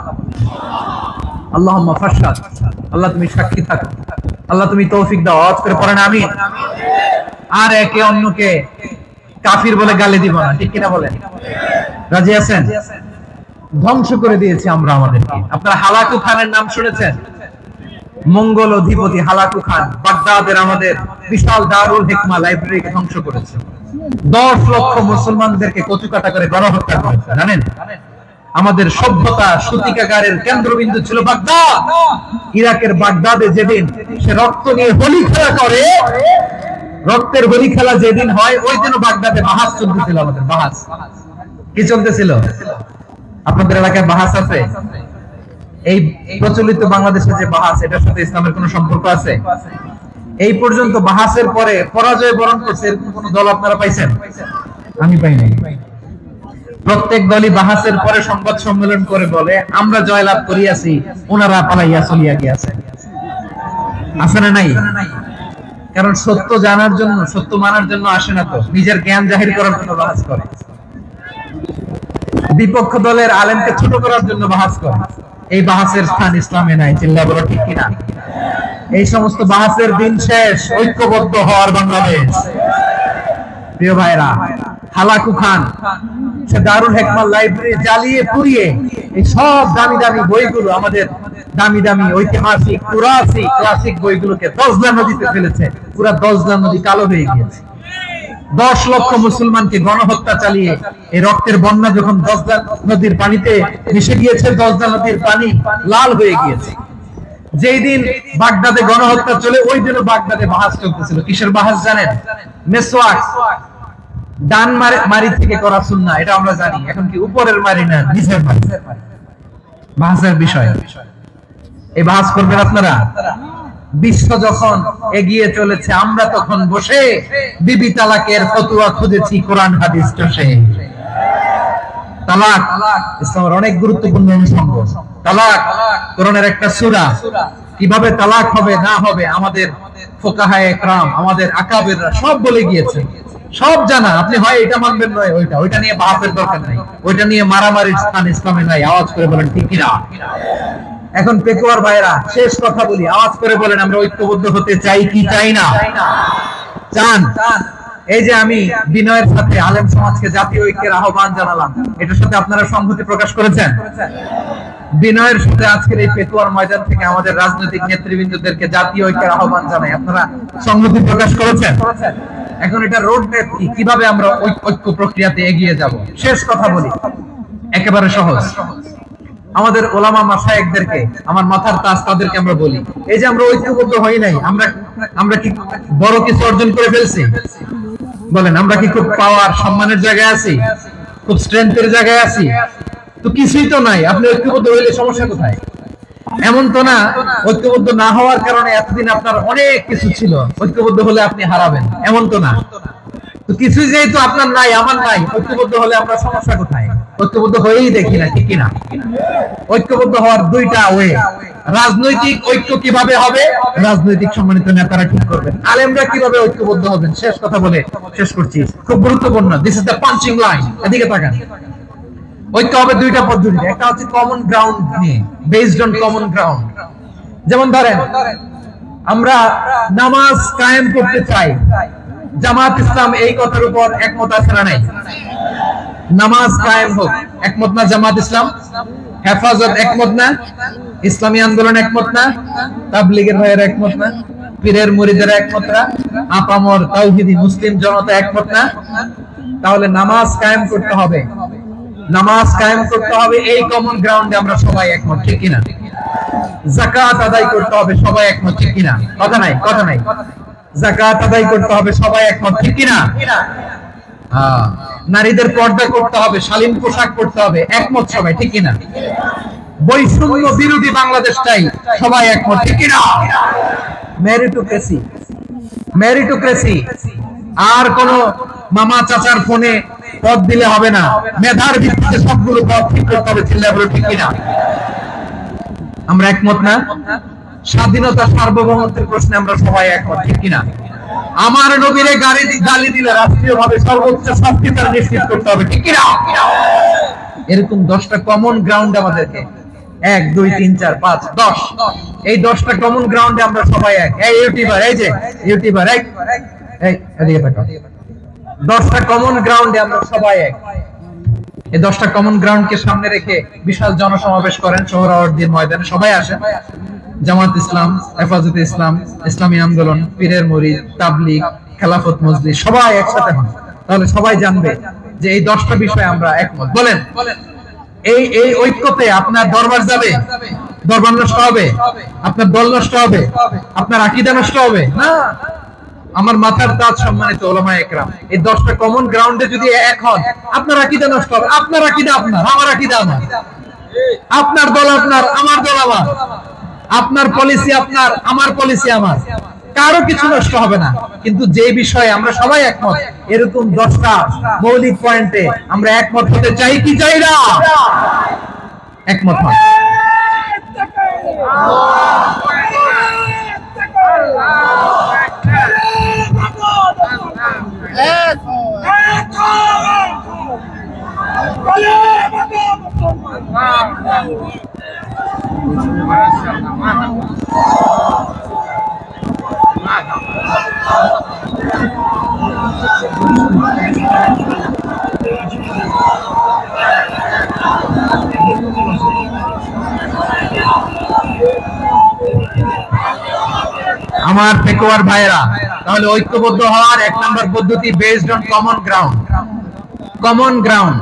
আল্লাহুম্মা ফাশহাদ, আল্লাহ তুমি সাক্ষী থাকো, আল্লাহ তুমি তৌফিক দাও। আওয়াজ করে পড়েন আমিন। আর একে অন্যকে কাফির বলে গালি দিব না, ঠিক কিনা বলেন? রাজি আছেন? ধ্বংস করে দিয়েছি আমরা আমাদেরকে। আপনারা হালাকু খানের নাম শুনেছেন? মঙ্গল অধিপতি হালাকু খান বাগদাদের আমাদের বিশাল দারুল হিকমা লাইব্রেরিকে ধ্বংস করেছে। 10 লক্ষ মুসলমানদেরকে কচুকাটা করে গণহত্যা করেছে। জানেন, আমাদের সভ্যতা সূতিকাগারের কেন্দ্রবিন্দু ছিল বাগদাদ। ইরাকের বাগদাদে যেদিন সে রক্ত নিয়ে হোলি খেলা করে, রক্তের হোলি খেলা যেদিন হয়, ওই দিনও বাগদাদে বাহাস চলতেছিল। আমাদের বাহাস কি চলতেছিল? আপনাদের এলাকায় বাহাস আছে? এই প্রচলিত বাংলাদেশে যে বাহাস, এটার সাথে ইসলামের কোন সম্পর্ক আছে? এই পর্যন্ত বাহাসের পরে পরাজয় বরণ করছে এরকম কোন দল আপনারা পাইছেন? আমি পাই নাই। প্রত্যেক দলই বাহাসের পরে সংবাদ সম্মেলন করে বলে আমরা জয়লাভ করিয়াছি, ওনারা পালাইয়া চলিয়া গিয়াছে। আছে না নাই? কারণ সত্য জানার জন্য, সত্য মানার জন্য আসে না, তো নিজের জ্ঞান জাহির করার জন্য বাহাস করে। বিপক্ষ দলের আলেমকে ছোট করার জন্য বাহাস করে। এই বাহাসের স্থান ইসলামে নাই। চিল্লা বলো ঠিক কিনা? এই সমস্ত বাহাসের দিন শেষ। ঐক্যবদ্ধ হওয়ার বাংলাদেশ। প্রিয় ভাইরা, হালাকু খান সে দারুল হিকমা লাইব্রেরি জ্বালিয়ে পুড়িয়ে এই সব দামি দামি বইগুলো, আমাদের দামি দামি ঐতিহাসিক পুরাসিক ক্লাসিক বইগুলোকে দজলা নদীতে ফেলেছে। পুরা দজলা নদী কালো হয়ে গিয়েছে। 10 লক্ষ মুসলমানকে গণহত্যা চালিয়ে এই রক্তের বন্যা যখন দজলা নদীর পানিতে মিশে গিয়েছে, দজলা নদীর পানি লাল হয়ে গিয়েছে। যেই দিন বাগদাদে গণহত্যা চলে, ওই দিনও বাগদাদে বাহাস চলতেছিল। কিসের বাহাস জানেন? মেসওয়াক, ডান মারি থেকে করা সুন্নাহ, এটা আমরা জানি। এখন কি উপরের মারি না নিচের মারি? বাহাসের বিষয়। এই বাহাস করবেন আপনারা? বিশ্ব যখন এগিয়ে চলেছে, আমরা তখন বসে বিবি তালাকের ফতোয়া খুঁজেছি কোরআন হাদিস চষে। তালাক ইসলামের অনেক গুরুত্বপূর্ণ অনুষঙ্গ। তালাক কোরআনের একটা সূরা। কিভাবে তালাক হবে না হবে আমাদের ফুকাহায়ে ইকরাম, আমাদের আকাবেররা সব বলে গিয়েছে, সব জানা। আপনি হয় এটা মানবেন, নয় ওইটা। ওইটা নিয়ে বাহাসের দরকার নাই, ওইটা নিয়ে মারামারির স্থান ইসলামে নাই। আওয়াজ করে বলেন ঠিক কিনা? এখন পেকুয়ার ভাইরা, শেষ কথা বলি, আওয়াজ করে বলেন আমরা ঐক্যবদ্ধ হতে চাই কি চাই না? চান? এই যে আমি বিনয়ের সাথে আলেম সমাজকে জাতীয় ঐক্যের আহ্বান জানালাম, এটার সাথে আপনারা সংহতি প্রকাশ করেছেন? বিনয়ের সাথে আজকের এই পেকুয়ার ময়দান থেকে আমাদের রাজনৈতিক নেতৃবৃন্দদেরকে জাতীয় ঐক্যের আহ্বান জানাই, আপনারা সংহতি প্রকাশ করেছেন? এখন এটা রোড ম্যাপ কি, কিভাবে আমরা ঐক্য প্রক্রিয়াতে এগিয়ে যাব? শেষ কথা বলি, একেবারে সহজ। আমাদের ওলামা মাশায়েখদেরকে, আমার মাথার তাজ, তাদেরকে আমরা বলি, এই যে আমরা ঐক্যবদ্ধ হই নাই, আমরা কি বড় কিছু অর্জন করে ফেলছি? বলেন, আমরা কি খুব পাওয়ার সম্মানের জায়গায় আছি? খুব স্ট্রেংথের জায়গায় আছি? তো কিছুই তো নাই। আপনি ঐক্যবদ্ধ হইলে সমস্যা কোথায়? এমন তো না ঐক্যবদ্ধ না হওয়ার কারণে এতদিন আপনার অনেক কিছু ছিল, ঐক্যবদ্ধ হলে আপনি হারাবেন, এমন তো না। তো কিছুই যেহেতু আপনার নাই, আমার নাই, ঐক্যবদ্ধ হলে আমরা সমস্যা কোথায়? ঐক্যবদ্ধ হয়েই দেখি না, ঠিক কিনা? ঐক্যবদ্ধ হওয়ার দুইটা ওয়ে। রাজনৈতিক ঐক্য কিভাবে হবে? রাজনৈতিক সম্মানিত নেতারা ঠিক করবেন। আলেমরা কিভাবে ঐক্যবদ্ধ হবেন? শেষ কথা বলে শেষ করছি, খুব গুরুত্বপূর্ণ। This is the punching line. এদিকে তাকান। ঐক্য হবে দুইটা পদ্ধতিতে। একটা হচ্ছে কমন গ্রাউন্ড নিয়ে, বেসড অন কমন গ্রাউন্ড। যেমন ধরেন, আমরা নামাজ কায়েম করতে চাই, জামাত ইসলাম এই কথার উপর একমত আছে না নাই? নামাজ কায়েম হোক, একমত না জামাত ইসলাম? হেফাজত একমত না? ইসলামী আন্দোলন একমত না? তাবলীগের ভাইয়েরা একমত না? পীরের মুরিদেরা একমত না? আপামর তাওহীদি মুসলিম জনতা একমত না? তাহলে নামাজ কায়েম করতে হবে। নামাজ কায়েম করতে হবে, এই কমন গ্রাউন্ডে আমরা সবাই একমত, ঠিক কিনা? যাকাত আদায় করতে হবে, সবাই একমত, ঠিক কিনা? কথা নাই, কথা নাই। যাকাত আদায় করতে হবে, সবাই একমত, ঠিক কিনা? হ্যাঁ। নারীদের পর্দা করতে হবে, শালীন পোশাক পরতে হবে, একমত সবাই, ঠিক কিনা? বৈষম্য বিরোধী বাংলাদেশ চাই, সবাই একমত, ঠিক কিনা? Meritocracy, meritocracy. আর কোন মামা চাচার ফোনে পদ দিলে হবে না, মেধার ভিত্তিতে সবগুলো পদ ঠিক করতে হবে, চিল্লায় বলো ঠিক কিনা? আমরা একমত না? স্বাধীনতা সার্বভৌমত্বের প্রশ্নে আমরা সবাই একমত, ঠিক কিনা? আমার নবীরে গালি দিলে রাষ্ট্রীয় ভাবে সর্বোচ্চ শাস্তি তার নিশ্চিত করতে হবে, ঠিক কিনা? এরকম 10টা কমন গ্রাউন্ড আমাদেরকে, 1 2 3 4 5 10, এই 10টা কমন গ্রাউন্ডে আমরা সবাই এক। এই ইউটিউবার, এই যে ইউটিউবার, এই এদিকে তাকাও। 10টা কমন গ্রাউন্ডে আমরা সবাই এক। এই 10টা কমন গ্রাউন্ডকে সামনে রেখে বিশাল জনসমাবেশ করেন সোহরাওয়ার্দীর ময়দানে, সবাই আসেন। জামাত ইসলাম, হেফাজতে ইসলাম, ইসলামী আন্দোলন, পীরের মুরিদ, তাবলীগ, খেলাফত মজলিস সবাই একসাথে হন, তাহলে সবাই জানবে যে এই 10টা বিষয়ে আমরা একমত। বলেন এই এই ঐক্যতে আপনার দরবার যাবে, দরবার নষ্ট হবে, আপনার দল নষ্ট হবে, আপনার আকীদা নষ্ট হবে না। আমার মাথার তাজ সম্মানিত উলামায়ে একরাম, এই 10টা কমন গ্রাউন্ডে যদি এক হন, আপনার আকীদা নষ্ট হবে। আপনার আকীদা আপনার, আমার আকীদা আমার, আপনার দল আপনার, আমার দল আমার, আপনার পলিসি আপনার, আমার পলিসি আমার, কারো কিছু নষ্ট হবে না। কিন্তু যে বিষয়ে আমরা সবাই একমত, এরকম 10টা মৌলিক পয়েন্টে আমরা একমত হতে চাই কি চাই না? একমত হন। আমার পেকোয়ার ভাইরা, তাহলে ঐক্যবদ্ধ হওয়ার 1 নম্বর পদ্ধতি based on common ground. Common ground,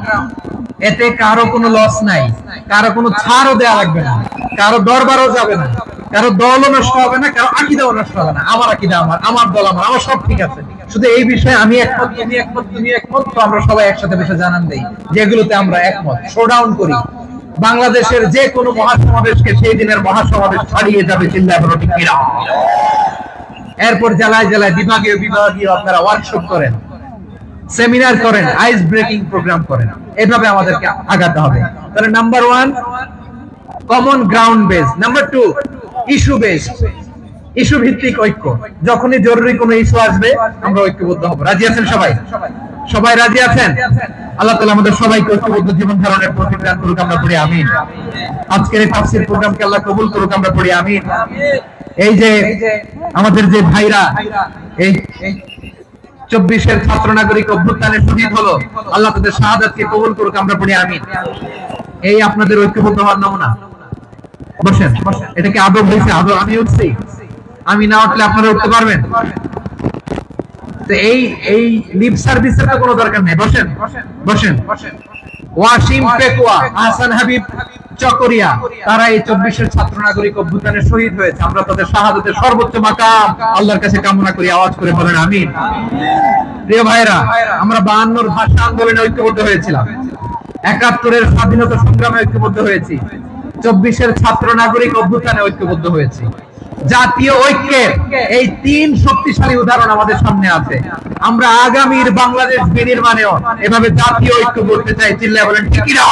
এতে কারো কোনো লস নাই, কারো কোনো ছাড়ও দেয়া লাগবে না, কারো দরবারও যাবে না, কারো দলও নষ্ট হবে না, কারো আকীদাও নষ্ট হবে না। আমার আকীদা আমার, আমার দল আমার, আমার সব ঠিক আছে। শুধু এই বিষয়ে আমি একমত, তুমি একমত, তুমি একমত, তো আমরা সবাই একসাথে বসে জানান দেই যেগুলোতে আমরা একমত, শোডাউন করি। বাংলাদেশের যে কোনো মহাসমাবেশকে সেই দিনের মহাসমাবেশ ছাড়িয়ে যাবে, চিল্লায় বলো ঠিক কিনা। এরপর জেলায় জেলায় বিভাগীয় বিভাগীয় আপনারা ওয়ার্কশপ করেন, সেমিনার করেন, আইস ব্রেকিং প্রোগ্রাম করেন, এভাবে আমাদেরকে আগাতে হবে। তাহলে number 1 common ground base, number 2 issue base, issue ভিত্তিক ঐক্য। যখনই জরুরি কোনো ইস্যু আসবে আমরা ঐক্যবদ্ধ হব। রাজি আছেন সবাই? সবাই রাজি আছেন? আল্লাহ তাআলা আমাদের সবাইকে ঐক্যবদ্ধ জীবন ধারণের তৌফিক দান করুক, আমরা পড়ি আমিন। আজকের এই তাফসীর প্রোগ্রামকে আল্লাহ কবুল করুক, আমরা পড়ি আমিন। এই যে আমাদের যে ভাইরা এই 24-এর ছাত্র নাগরিক অভ্যুত্থানে শহীদ হলো, আল্লাহ তাদের শাহাদাতকে কবুল করুক, আমরা পড়ি আমিন। এই আপনাদের ঐক্যবদ্ধ হওয়ার নমুনা। বসেন, এটা কি আদব হয়েছে? আদব আমি উঠছি, আমি না উঠলে আপনারা উঠতে পারবেন? তো এই লিপ সার্ভিসের তো কোনো দরকার নেই। বসেন বসেন। ওয়াসিম পেকুয়া, আহসান হাবিব চকরিয়া, তারা এই 24-এর ছাত্র নাগরিক অভ্যুত্থানে শহীদ হয়েছে। আমরা তাদের শাহাদাতের সর্বোচ্চ মাকাম আল্লাহর কাছে কামনা করি, আওয়াজ করে বলেন আমিন। প্রিয় ভাইরা, আমরা 52-র ভাষা আন্দোলনে ঐক্যবদ্ধ হয়েছিলাম, 71-এর স্বাধীনতা সংগ্রামে ঐক্যবদ্ধ হয়েছি, 24-এর ছাত্র নাগরিক অভ্যুত্থানে ঐক্যবদ্ধ হয়েছি। জাতীয় ঐক্যের এই 3 শক্তিশালী উদাহরণ আমাদের সামনে আছে। আমরা আগামীর বাংলাদেশ বিনির্মাণেও এভাবে জাতীয় ঐক্য করতে চাই, চিল্লায় বলেন ঠিক কিনা।